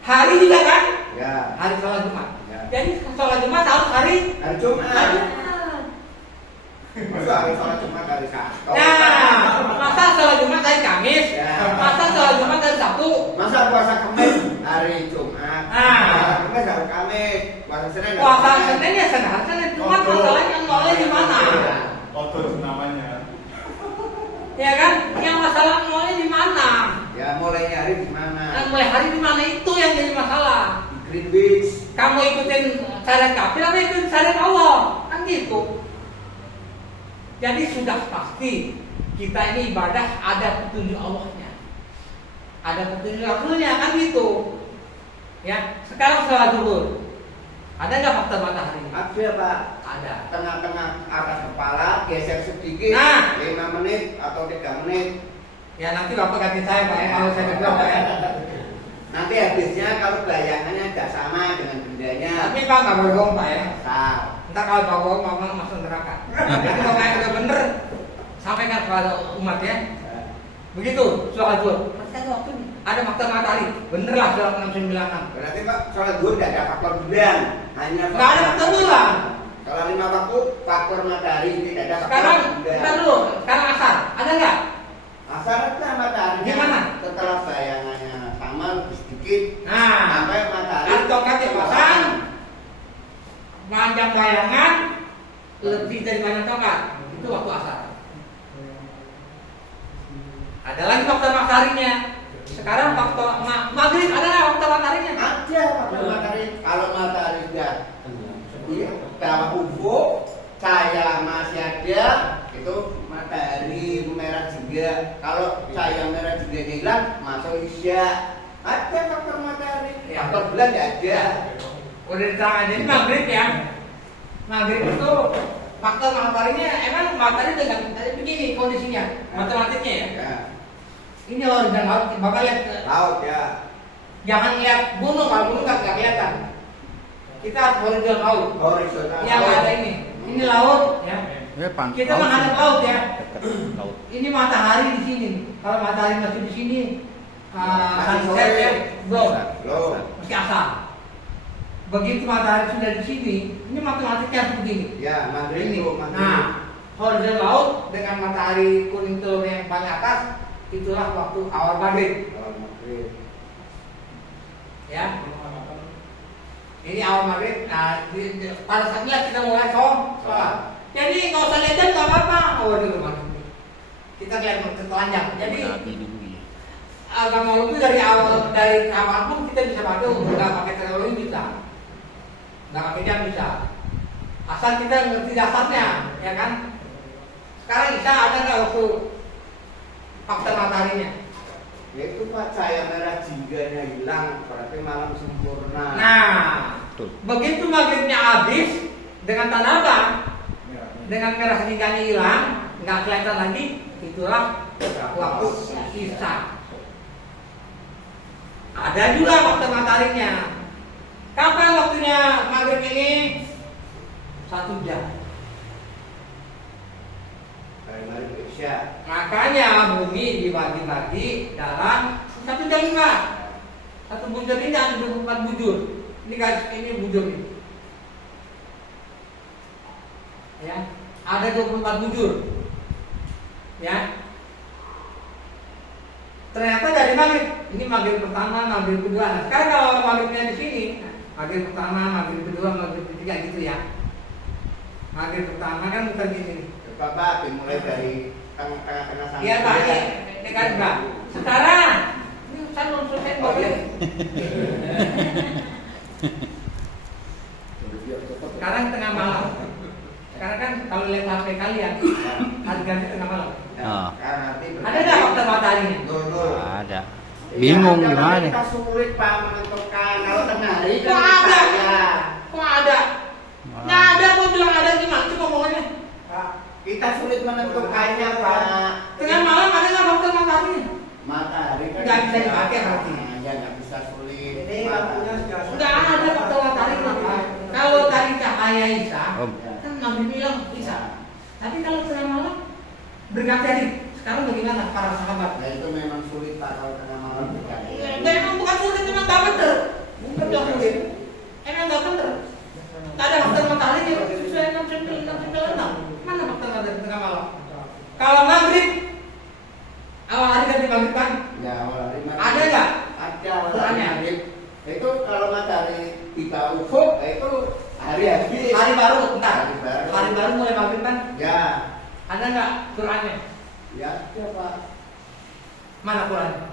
Hari juga kan? ya. Hari sholat Jumat. Ya. Jadi sholat Jumat harus hari Hari Jumat. Jumat. Masa hari sholat Jumat hari Sabtu? Nah, masa sholat Jumat hari Kamis? Ya. Masa sholat Jumat hari Sabtu? Masa puasa Kamis hari Jumat? Ah. Puasa Kamis hari Kamis. Puasa Senin hari Puasa Senin. Senin ya Senin. Cuma masalahnya mulai di mana? Foto itu namanya. Ya kan? Yang masalah mulai di mana? Ya mulainya hari di mana? Yang mulai hari di mana itu yang jadi masalah. Di Greenwich. Kamu ikutin syariat kafir apa ikutin syariat Allah? Kan gitu. Jadi sudah pasti kita ini ibadah ada petunjuk Allahnya. Ada petunjuk Rasulnya kan gitu. Ya, sekarang sholat zuhur. Ada nggak faktor matahari? Ada Pak. Ada. Tengah-tengah atas kepala geser sedikit. Nah. 5 menit atau 3 menit. Ya nanti Bapak ganti saya Pak ya, kalau saya berdua Pak ya. Nanti habisnya kalau bayangannya tidak sama dengan bendanya. Tapi Pak nggak boleh bohong Pak ya. Asal. Ntar kalau Bapak bohong, Bapak masuk neraka. Jadi Bapak yang udah bener, sampaikan kepada umat ya. Begitu, sholat zuhur. Masih ada waktu nih. Ada faktor matahari. Bener lah sholat 696. Berarti Pak sholat zuhur tidak ada faktor bulan, hanya Nggak ada faktor bulan. Kalau 5 waktu faktor matahari tidak ada faktor Sekarang, bulan. kita dulu. Sekarang asar. Ada nggak? Asal itu matahari. Gimana? Setelah bayangannya sama lebih sedikit. Nah, Sampai matahari. kan tongkatnya pasang. Panjang bayangan lebih dari panjang tongkat. Itu waktu asar. Ada lagi faktor mataharinya. Sekarang faktor maghrib ada nggak faktor mataharinya? Ada faktor matahari. Kalau matahari sudah iya, bawah ufuk, cahaya masih ada, itu matahari merah juga. Kalau cahaya merah juga hilang, masuk isya. Ada faktor matahari. Ya. Faktor bulan tidak ada. Udah diterangkan jadi maghrib ya. Maghrib itu faktor mataharinya emang matahari dengan begini kondisinya, matematiknya ya. Ya. Ini horizontal laut, Bapak lihat Laut ya. jangan lihat gunung, kalau gunung nggak kelihatan. Kita harus horizontal laut. Horizontal. Yang ada ini laut ya. Kita menghadap laut ya. Laut. Ini matahari di sini. Kalau matahari masih di sini, Masih sunset sore. ya, belum, Belum. masih asar. Begitu matahari sudah di sini, ini matematiknya begini. Ya, maghrib Ini. itu maghrib. Nah, horizontal laut dengan matahari kuning telur yang paling atas, itulah waktu awal maghrib. Awal maghrib. Ya, ini awal maghrib. Nah, pada saatnya kita mulai sholat. Jadi nggak usah lihat jam nggak apa-apa. Oh, dulu maghrib. Kita lihat telanjang. Jadi agama itu dari awal pun kita bisa pakai, nggak pakai teknologi bisa, nggak pakai jam bisa. Asal kita ngerti dasarnya, ya kan? Sekarang Isya ada nggak waktu faktor mataharinya? Ya itu Pak, cahaya merah jingganya hilang, berarti malam sempurna. Nah, Betul. begitu maghribnya habis dengan tanda apa? Ya. Dengan merah jingganya hilang, nggak kelihatan lagi, itulah waktu Isya. Ada juga faktor mataharinya. Kapan waktunya maghrib ini? 1 jam. Dari maghrib ke Isya. Makanya bumi dibagi-bagi dalam 1 jam enggak. 1 bujur ini ada 24 bujur. Ini garis ini bujur ini. Ya, ada 24 bujur. Ya. Ternyata dari maghrib, ini maghrib pertama, maghrib kedua. Nah, sekarang kalau maghribnya di sini, maghrib pertama, maghrib kedua, maghrib ketiga gitu ya. Maghrib pertama kan muter gini. Bapak dimulai dari tengah-tengah sampai. Iya Pak, ini kan Pak. Sekarang ini saya belum selesai Oh, iya. Sekarang tengah malam. Sekarang kan kalau lihat HP kalian, harganya tengah malam. Ah. Kan nanti Ada nggak faktor mataharinya? Nur. Ada. Bingung Iya, gimana? Kita sulit Pak menentukan kalau tengah hari Kok kan ada? ya. Kok ada? Nggak ada, mau bilang ada gimana? Coba ngomongnya. Pak, kita sulit menentukannya Pak. Tengah malam ada nggak faktor mataharinya? Matahari kan Nggak bisa dipakai berarti. Ya nggak bisa sulit. Ini lampunya sudah Nggak ada faktor mataharinya Pak. Kalau tadi cahaya Isya, Oh, kan maghrib bilang Isya. Tapi kalau tengah malam berganti hari. Sekarang bagaimana para sahabat? Nah itu memang sulit Pak kalau tengah malam berganti. Memang bukan sulit, memang nggak bener. Bukan bilang sulit. Emang nggak bener. Nggak ada faktor matahari sesuai 696. Mana faktor matahari tengah malam? Kalau maghrib, awal hari ganti maghrib kan? Ya awal hari maghrib. Ada nggak? Ada awal hari Ukurannya? maghrib. Itu kalau matahari tiba ufuk, itu hari habis. Hari baru, bentar. Hari baru. Hari baru mulai maghrib kan? Ya, Ada nggak Qurannya? ya Pak. Mana Qurannya?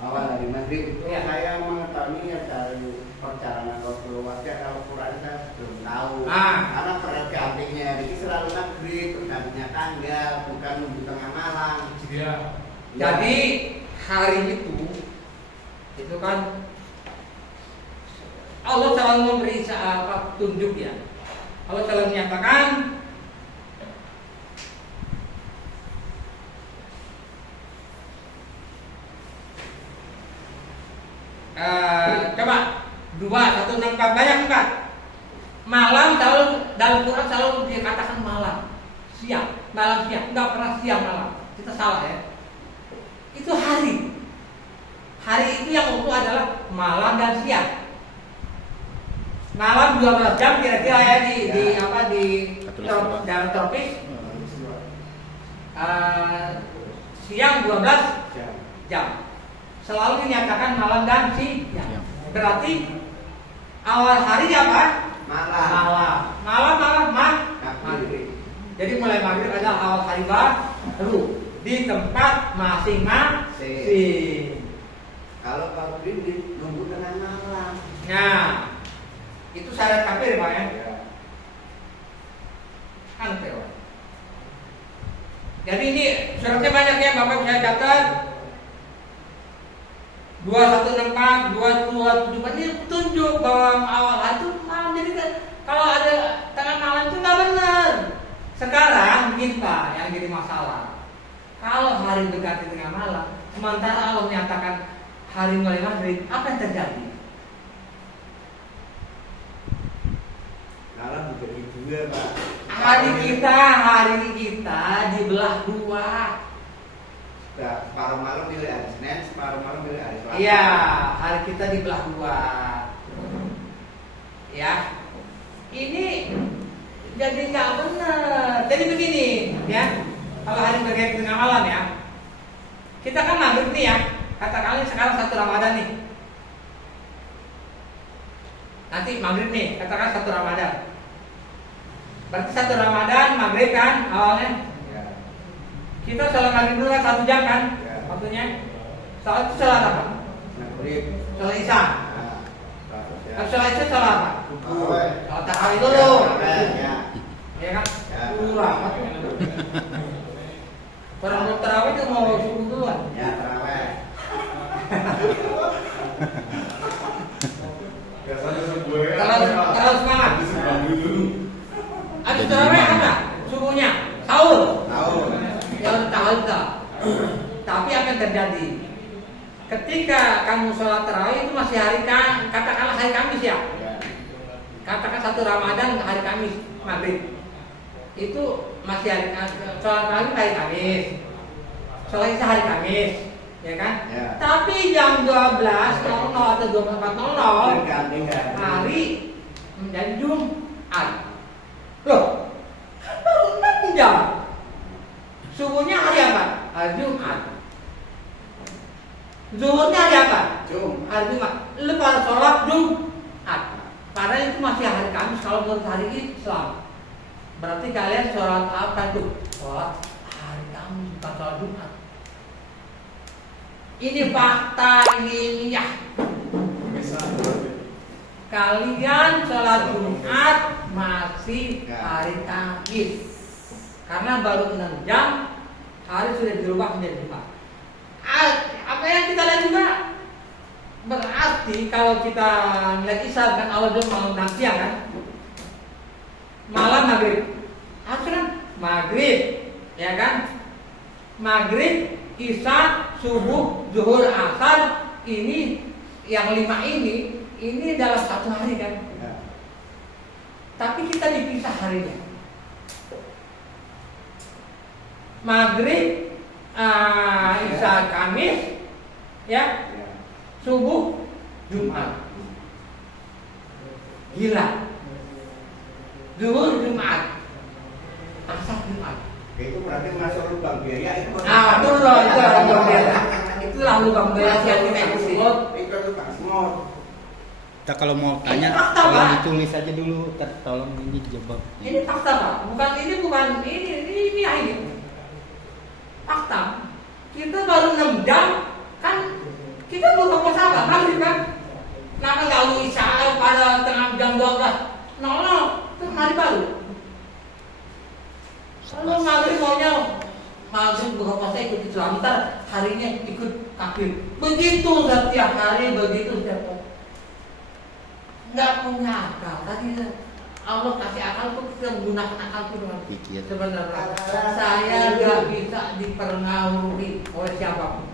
Awal hari maghrib itu Ya. saya mengetahui dari perjalanan Rasulullah. Kalau Quran saya belum tahu. Ah. Karena pergantinya jadi selalu maghrib, pergantinya tanggal, bukan nunggu tengah malam. Iya. Jadi hari itu kan Allah selalu memberi tunjuk ya. Allah selalu menyatakan coba 2:164 banyak enggak? Malam selalu dalam Quran selalu dikatakan malam, siang, malam siang, enggak pernah siang malam. Kita salah ya. Itu hari. Hari itu yang utuh adalah malam dan siang. Malam 12 jam kira-kira ya di apa di dalam tropis. Siang 12 jam. Selalu dinyatakan malam dan siang. Berarti awal hari apa? Malam maghrib. Jadi mulai maghrib adalah awal hari baru di tempat masing-masing. Kalau maghrib nunggu tengah malam. Nah, itu syarat kafir Pak ya. Kan teori. Jadi ini suratnya banyak ya Bapak bisa catat. 2164, 2274 ini tunjuk bahwa awal hari itu malam. Jadi kalau ada tengah malam itu nggak benar. Sekarang begini Pak yang jadi masalah. Kalau hari berganti tengah malam, sementara Allah menyatakan hari mulai maghrib, apa yang terjadi? Malam dibagi dua Pak. Hari kita dibelah dua. Separuh malam milih hari Senin, separuh malam milih hari Selasa. Iya, hari kita dibelah dua. Ya, ini jadi nggak benar. Jadi begini, ya. Kalau hari berganti tengah malam ya, kita kan maghrib nih ya. Katakanlah sekarang 1 Ramadan nih. Nanti maghrib nih, katakan 1 Ramadan. Berarti 1 Ramadan maghrib kan awalnya. Ya. Kita sholat maghrib dulu kan 1 jam kan Ya. waktunya. Sholat itu sholat apa? Maghrib. Sholat isya. Nah, bagus ya. Kan Sholat itu sholat apa? Tarawih. Sholat tarawih dulu. Ya. Ya kan? Ya. Kurang. Orang mau tarawih itu mau subuh duluan. Ya, tarawih. Biasanya sebuah Kalau semangat. disembah dulu. Habis tarawih apa? Subuhnya sahur. Tahu. Ya tahu tak. Tapi apa yang terjadi? Ketika kamu sholat tarawih itu masih katakanlah hari Kamis ya. Ya. Katakan 1 Ramadan hari Kamis maghrib. Itu masih sholat maghrib hari Kamis. Sholat isya hari Kamis, ya kan? Ya. Tapi jam 12.00 atau 24.00 Ganti-ganti. hari menjadi Jumat. Loh, kan baru 6 jam. Subuhnya hari apa? Hari Jumat. Zuhurnya hari apa? Hari Jumat. Lu pada sholat Jumat. Padahal itu masih hari Kamis kalau menurut hari Islam. Berarti kalian sholat apa tuh? Sholat hari Kamis bukan sholat Jumat. Ini fakta ilmiah. Bisa. Kalian sholat Jumat masih hari Kamis. Karena baru 6 jam hari sudah dirubah menjadi Jumat. Apa yang kita lihat juga berarti kalau kita melihat Isya kan awal dulu malam siang kan, malam maghrib, kan maghrib, ya kan, maghrib, Isya, subuh, zuhur, asar, ini yang 5 ini dalam satu hari kan, Ya. tapi kita dipisah harinya, maghrib. Isya Kamis, ya, Ya. subuh Jumat, gila, zuhur Jumat, asar Jumat. Itu berarti masuk lubang biaya itu. Itu loh, itu lubang biaya. Itulah lubang biaya yang kita sebut. Itu lubang semut. Kita kalau mau tanya, fakta, tolong Pak. ditulis aja dulu. Tolong ini dijawab. Ini fakta Pak, bukan ini fakta. Kita baru 6 jam kan, kita buka puasa maghrib kan. Kenapa nggak lu isya pada tengah jam 12? No, itu hari baru. Kalau maghrib maunya maghrib buka puasa ikut Islam, ntar harinya ikut kafir. Begitu setiap hari, begitu setiap hari. Nggak punya akal. Tadi Allah kasih akal tuh kita menggunakan akal itu dengan Pikir. sebenarnya. Saya nggak bisa dipengaruhi oleh siapapun.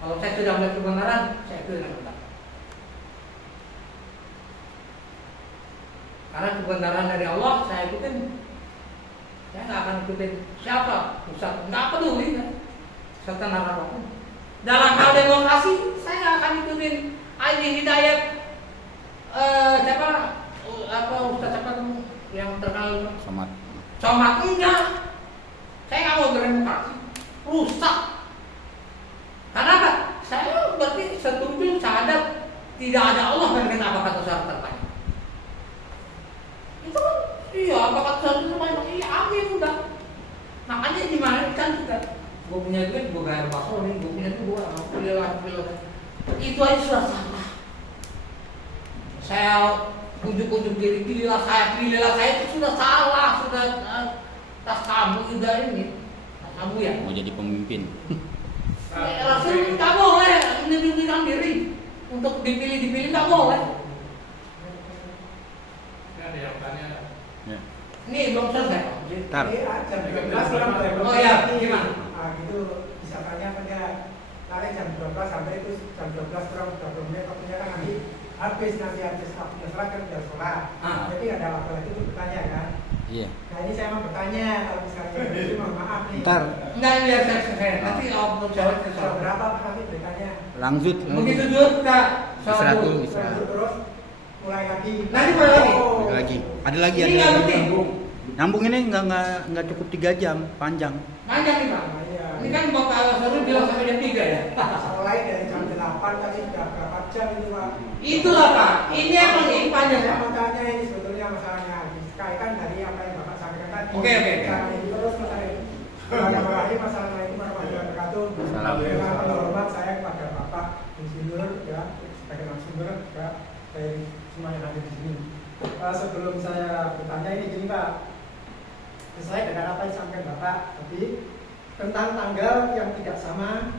Kalau saya sudah melihat kebenaran, saya ikuti dengan benar. Karena kebenaran dari Allah saya ikutin. Saya nggak akan ikutin siapa, pusat, nggak peduli kan. Serta apapun. Dalam hal demokrasi, saya nggak akan ikutin Aidi Hidayat. Siapa? Ustaz siapa kamu yang terkenal? Somad enggak. Saya nggak mau berdemokrasi. Rusak. Karena apa? Saya berarti setuju sadar tidak ada Allah dan apa kata suara terbanyak. Itu kan, iya apa kata suara terbanyak. Iya amin udah. Makanya gimana kan juga. Gue punya duit, gue bayar pasol nih. Gue punya duit, gue pilih. Itu aja sudah salah. Saya ujuk-ujuk diri, pilihlah saya itu sudah salah, sudah tas kamu sudah ini, tas kamu ya. Mau jadi pemimpin. Rasul nggak boleh menunjukkan diri untuk dipilih nggak boleh. Ada yang tanya. Ya. Ini belum selesai. Ntar. Jam 12 orang mulai Oh iya, gimana? Gitu bisa tanya apa dia. Nanti jam 12 sampai itu jam 12 kurang 20 menit waktunya kan habis nanti waktunya sholat kan udah sholat. Jadi ada waktu lagi untuk bertanya kan. Iya. Nah ini saya mau bertanya kalau misalnya jadi mohon maaf nih. Ntar Enggak biar saya selesai. Nanti mau jawab ke Soal berapa Pak nanti bertanya. lanjut. Begitu juga kita Istirahat dulu, dulu. istirahat. Terus mulai lagi. Nanti mulai lagi. Ada lagi. Ada lagi. Ini Ada nggak lagi. penting. Nyambung ini nggak cukup 3 jam, panjang. Panjang nih Pak. Iya. Ini kan Bapak Sarul bilang sampai jam 3 ya. Mulai dari jam 8 tadi sudah berapa jam itu Pak? Itulah Pak. Ini emang ini panjang Saya Pak. mau tanya ini sebetulnya masalahnya dikaitkan dari apa yang Bapak sampaikan tadi. Oke. Terus masalahnya Assalamualaikum warahmatullahi wabarakatuh. Assalamualaikum. Dengan hormat saya kepada Bapak Insinyur ya sebagai narasumber juga dari semua yang hadir di sini. Sebelum saya bertanya ini gini Pak, sesuai dengan apa yang disampaikan Bapak tadi tentang tanggal yang tidak sama,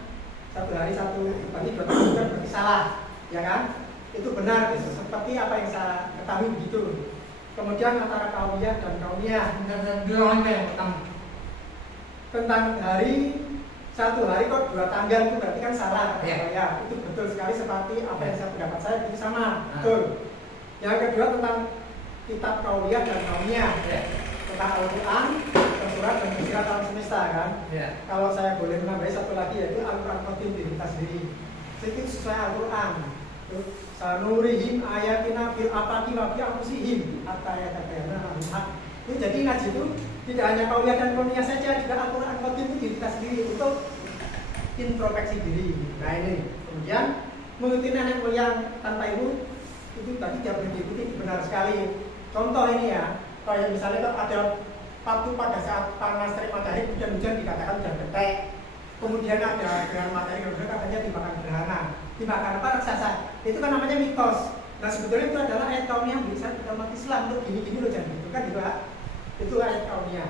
satu hari satu berarti berarti salah, ya kan? Itu benar, seperti apa yang saya ketahui begitu. Kemudian antara kaumiyah dan kaumiyah tentang hari satu hari kok dua tanggal itu berarti kan salah. Ya, itu betul sekali seperti apa yang saya pendapat saya itu sama, betul. Yang kedua tentang kitab kaumiyah dan kaumiyah, tentang Al-Quran, tersurat dan tersirat alam semesta kan. Kalau saya boleh menambahi satu lagi yaitu Al-Quran Qadim diri kita sendiri. Itu sesuai Al-Quran. Sanurihim ayatina fil afaqi wa fi anfusihim hatta yatabayyana lahum haq. Itu jadi ngaji itu tidak hanya kaumiyah dan kaumiyah saja, juga Al-Quran Qadim itu diri kita sendiri untuk introspeksi diri. Nah ini kemudian mengikuti nenek moyang tanpa ibu itu tadi tidak boleh diikuti, benar sekali. Contoh ini ya, kalau misalnya kalau ada waktu pada saat panas terik matahari hujan-hujan dikatakan hujan getek. Kemudian ada gerhana matahari katanya dimakan gerhana, dimakan apa raksasa. Itu kan namanya mitos. Nah sebetulnya itu adalah ayat kaumiyah yang bisa kita umat Islam untuk gini-gini loh jangan gitu kan juga. Itu ayat kaumiyah.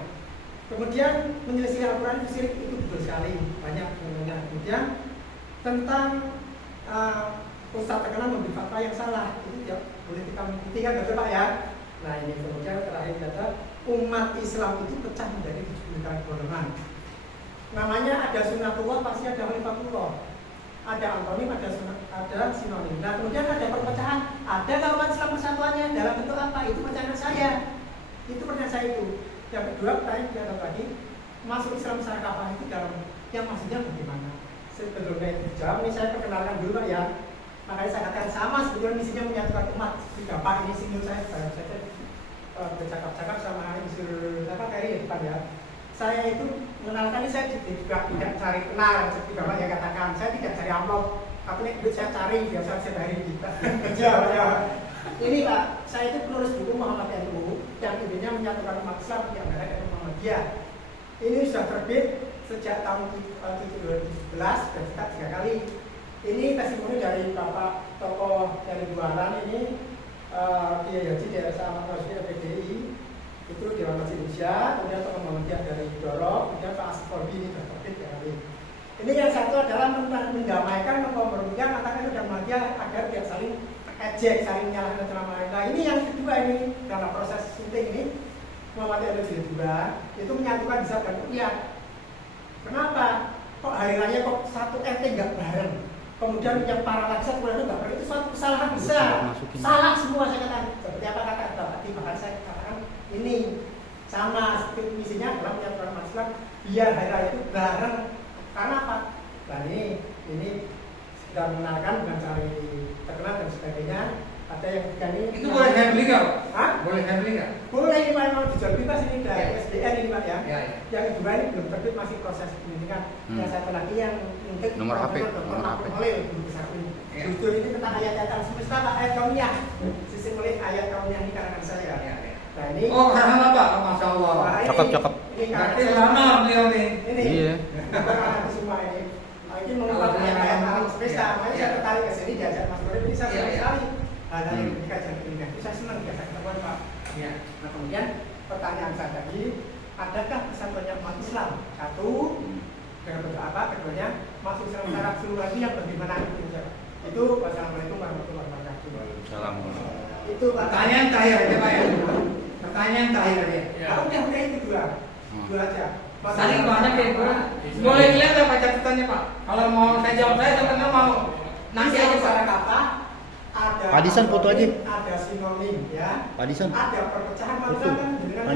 Kemudian menyelisih Al-Quran itu syirik, itu betul sekali banyak. Kemudian tentang Ustaz terkenal memberi fatwa yang salah, itu ya boleh kita mengikuti kan betul Pak ya. Nah ini kemudian terakhir kata umat Islam itu pecah menjadi 70 golongan. Namanya ada sunatullah pasti ada khalifatullah, ada antonim, ada sinonim. Nah kemudian ada perpecahan, ada kalau umat Islam persatuannya dalam bentuk apa? Itu pertanyaan saya. Itu pertanyaan saya itu. Yang kedua pertanyaan yang tadi masuk Islam secara kafah itu dalam yang maksudnya bagaimana? Sebelumnya dijawab ini saya perkenalkan dulu Pak ya. Makanya saya katakan sama sebetulnya misinya menyatukan umat. Di Bapak ini singgung saya baru saja bercakap-cakap sama apa kayak depan ya. Saya itu mengenalkan ini saya tidak cari kenal seperti Bapak yang katakan. Saya tidak cari amplop. Tapi ini duit saya cari biasa saya bayar di kerja ya. Ini Pak, saya itu penulis buku Muhammad NU yang intinya menyatukan umat Islam yang ada di Muhammadiyah. Ini sudah terbit sejak tahun 2017 dan kita 3 kali. Ini testimoni dari Bapak tokoh dari Buaran ini Kiai Haji daerah Ahmad Rasyid PDI itu di Masjid Indonesia, kemudian tokoh Muhammadiyah dari Dorok, kemudian Pak Asif Kolbi ini sudah terbit kali. Ini yang satu adalah mendamaikan memperbutkan antara NU dan Muhammadiyah agar tidak saling ejek, saling menyalahkan dalam lain. Nah ini yang kedua ini dalam proses syuting ini Muhammadiyah NU Jilid 2 itu menyatukan Hisab dan Ruqyah. Kenapa? Kok hari raya kok satu RT nggak bareng? Kemudian yang para laksat kemudian nggak bareng, itu suatu kesalahan besar. Salah semua saya katakan. Seperti apa kata tadi, bahkan saya katakan ini sama seperti misinya dalam menyatukan umat Islam biar hari raya itu bareng. Karena apa? Nah ini sudah mengenalkan dengan cari terkenal dan sebagainya. Ada yang ini itu boleh saya beli nggak? Hah? Boleh saya beli nggak? Boleh ini Pak, mau dijual bebas ini dari SDN ini Pak ya. Yang kedua ini belum terbit, masih proses penyelidikan. Yang satu lagi yang mungkin Nomor HP. Itu ini tentang ayat-ayat alam semesta ayat kaumiyah. Sisi melihat ayat kaumiyah ini karangan saya. Nah ini. Oh karena apa? Masya Allah. Cakep. Ini Berarti lama beliau nih. Ini. Iya. Karangan semua ini. Ini mengubah ayat alam semesta. Makanya saya tertarik ke sini diajak Mas Boris. Ini saya senang sekali. Ada yang dikajian pindah. Itu saya senang biasa ketemuan Pak. Nah kemudian pertanyaan saya tadi, adakah persatuannya umat Islam? Satu, dengan bentuk apa? Keduanya, masuk Islam secara keseluruhan yang bagaimana itu? Itu wassalamualaikum warahmatullahi wabarakatuh. Assalamualaikum. Itu Pertanyaan terakhir aja Pak ya. Pertanyaan terakhir aja. Udah itu dua aja. Saling banyak ya Pak. Boleh lihat apa catatannya Pak? Kalau mau saya jawab saya jangan mau. Nanti aja secara kata. Ada Pak Disan foto aja. Ada sinonim ya. Pak Disan. Ada perpecahan manusia kan dengan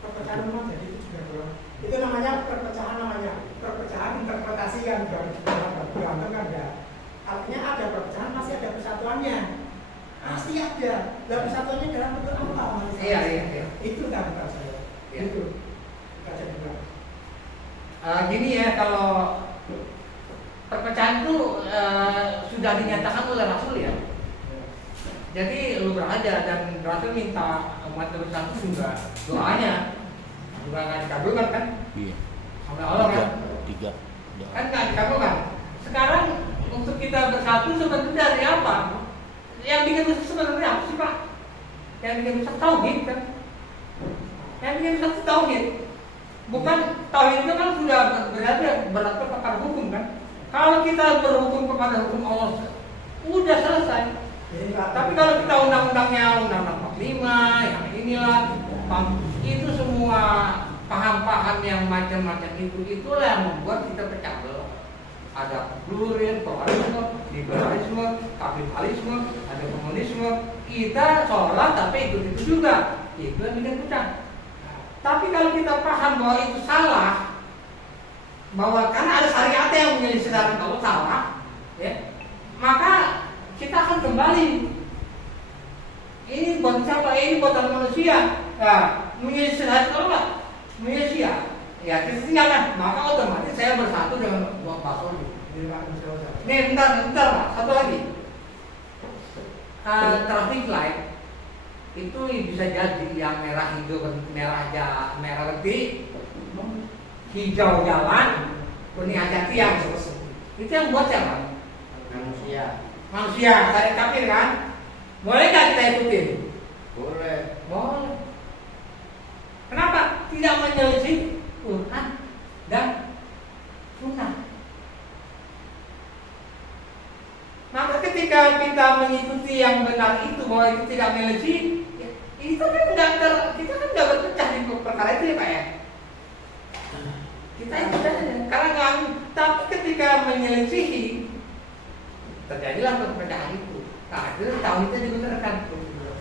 perpecahan umat jadi itu juga belum. Itu namanya perpecahan interpretasi kan berantem kan ya. Artinya ada perpecahan masih ada persatuannya. Pasti ada. Dan persatuannya dalam bentuk apa? Iya. Itu kan Pak saya. Itu. Baca juga. Gini ya kalau perpecahan itu sudah dinyatakan oleh Rasul ya. Jadi lu berada dan Rasul minta umat Islam itu juga doanya juga nggak dikabulkan kan? Iya. Sama Allah kan? 3. Kan nggak dikabulkan. Sekarang untuk kita bersatu sebenarnya dari apa? Yang bikin rusak sebenarnya apa sih Pak? Yang bikin rusak tauhid kan? Yang bikin rusak itu tauhid. Bukan tauhid itu kan sudah berarti kepada hukum kan? Kalau kita berhukum kepada hukum Allah, udah selesai. Tapi kalau kita undang-undangnya undang-undang 45, yang inilah, itu semua paham-paham yang macam-macam itulah yang membuat kita pecah belah. Ada pluralisme, pluralisme, liberalisme, kapitalisme, ada komunisme. Kita sholat tapi ikut itu juga, itu yang bikin pecah. Tapi kalau kita paham bahwa itu salah, bahwa karena ada syariat yang menyelisihkan kalau salah, ya, maka kita akan kembali. Ini buat siapa? Ini buatan manusia. Nah, menyelisihkan kalau nggak menyelisih, ya kita tinggalkan. Maka otomatis saya bersatu dengan Pak Soli. Nih, bentar, Pak. Satu lagi. Traffic light itu bisa jadi yang merah hijau, merah berhenti, hijau jalan, kuning hati yang itu yang buat siapa? Manusia, saya kafir kan? Boleh nggak kita ikutin? Boleh. Kenapa? Tidak menyelisih Quran dan Sunnah. Maka ketika kita mengikuti yang benar itu, bahwa itu tidak menyelisih, itu kan kita kan nggak berpecah di perkara itu ya Pak ya. Kita ikut aja, karena nggak. Tapi ketika menyelisihi, terjadilah perpecahan itu. Nah, itu tahun itu dibenarkan.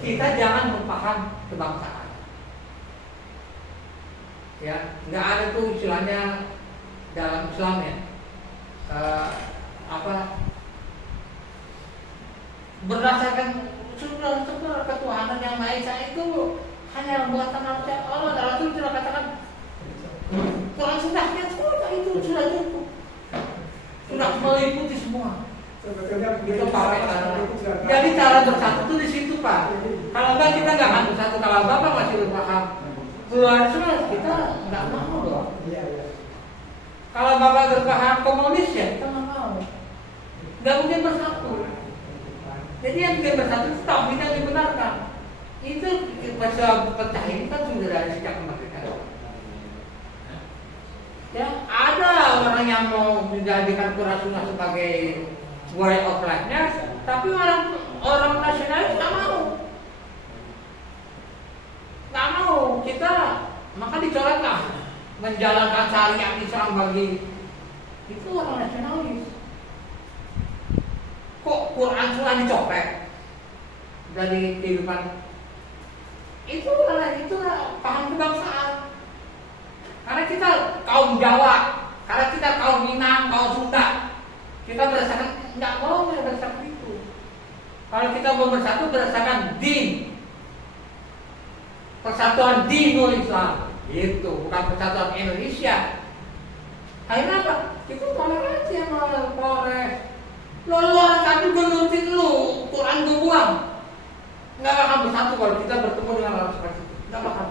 Kita jangan berpaham kebangsaan. Ya, nggak ada tuh istilahnya dalam Islam ya. Berdasarkan sudah ketuhanan yang Maha Esa itu hanya buatan manusia. Allah dalam itu sudah katakan Quran Sunnahnya sudah itu sudah cukup, sudah meliputi semua. Itu pakai jadi cara bersatu itu di situ Pak. Kalau enggak kita nggak akan bersatu. Kalau Bapak masih berpaham pluralisme kita nggak mau dong. Kalau Bapak berpaham komunis ya kita nggak mau. Nggak mungkin bersatu. Jadi yang bikin bersatu itu tauhid yang dibenarkan. Itu pasal pecah ini kan sudah dari sejak kemerdekaan. Ya, ada orang yang mau menjadikan Quran Sunnah sebagai way of life-nya, tapi orang nasionalis nggak mau. Kita maka dicoretlah menjalankan syariat Islam bagi itu orang nasionalis. Kok Quran Sunnah dicopet dari kehidupan? Itu paham kebangsaan. Karena kita kaum Jawa, karena kita kaum Minang, kaum Sunda, kita berdasarkan nggak mau berdasarkan itu. Kalau kita mau bersatu berdasarkan din, persatuan dinul Islam, itu bukan persatuan Indonesia. Akhirnya apa? Kita toleransi sama Polres. Lalu orang kami menurutin lu, Quran gue buang. Nggak akan bersatu kalau kita bertemu dengan orang seperti itu. Nggak bakal.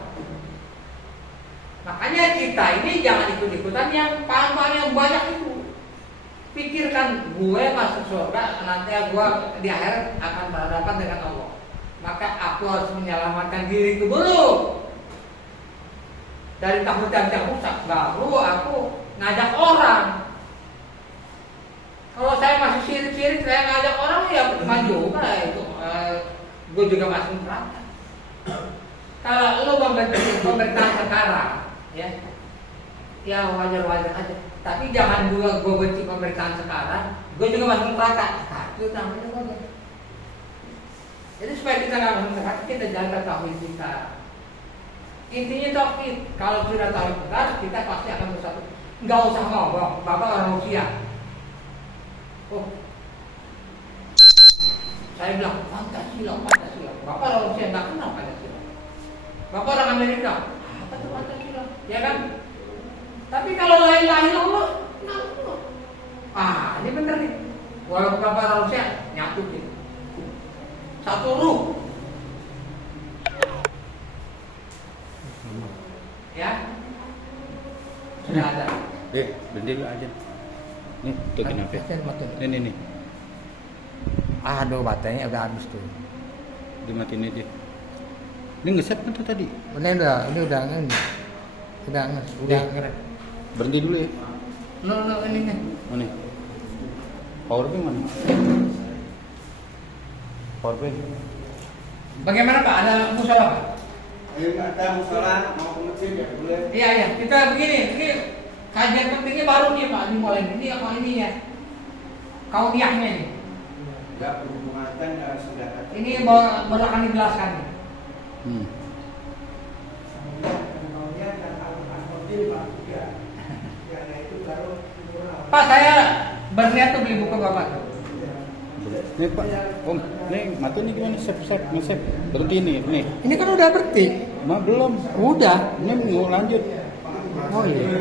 Makanya kita ini jangan ikut-ikutan yang paham-paham yang banyak itu. Pikirkan gue masuk surga, nanti gue di akhirat akan berhadapan dengan Allah. Maka aku harus menyelamatkan diriku dulu dari takut yang rusak. Baru aku ngajak orang. Kalau saya masih sirik-sirik, saya ngajak orang ya percuma juga itu. Gue juga masuk neraka. Kalau lu pemerintahan sekarang, ya wajar-wajar aja. Tapi jangan juga gue benci pemerintahan sekarang, gue juga masuk neraka. Nah, itu namanya wajar. Jadi supaya kita nggak masuk neraka, kita jaga tauhid kita. Intinya tauhid. Kalau sudah tauhid benar, kita pasti akan bersatu. Nggak usah ngomong, Bapak orang Rusia. Oh, saya bilang Pancasila. Bapak orang Rusia nggak kenal Pancasila. Bapak orang Amerika, apa itu Pancasila? Ya kan? Tapi kalau lain Allah, ini bener nih. Walaupun Bapak orang Rusia nyatuin satu ruh, ya sudah ada. Berhenti dulu aja. Nih, tuh kenapa? Ini. Aduh, baterainya udah habis tuh. dimatiin aja. Ini nge-save kan tuh tadi. Ini udah ngeres. Berhenti dulu ya. No, ini nih. Mana? Power bank mana? Power bank. Bagaimana Pak? Ada musola Pak? Ada musola mau ke masjid ya boleh. Iya. Kita begini, ini kajian pentingnya baru nih Pak dimulai. Ini apa ini ya? Kauniyahnya nih. Enggak berhubungan kan sudah ada. Ini baru akan dijelaskan nih. Kemudian dan al-Qadil Pak juga. Ya, itu baru Pak, saya berniat tuh beli buku Bapak tuh. Nih Pak, Om, nih mati nih gimana? Save, nge-save. Berhenti nih. Ini kan udah berhenti. Belum. Udah. Ini mau lanjut. Oh iya.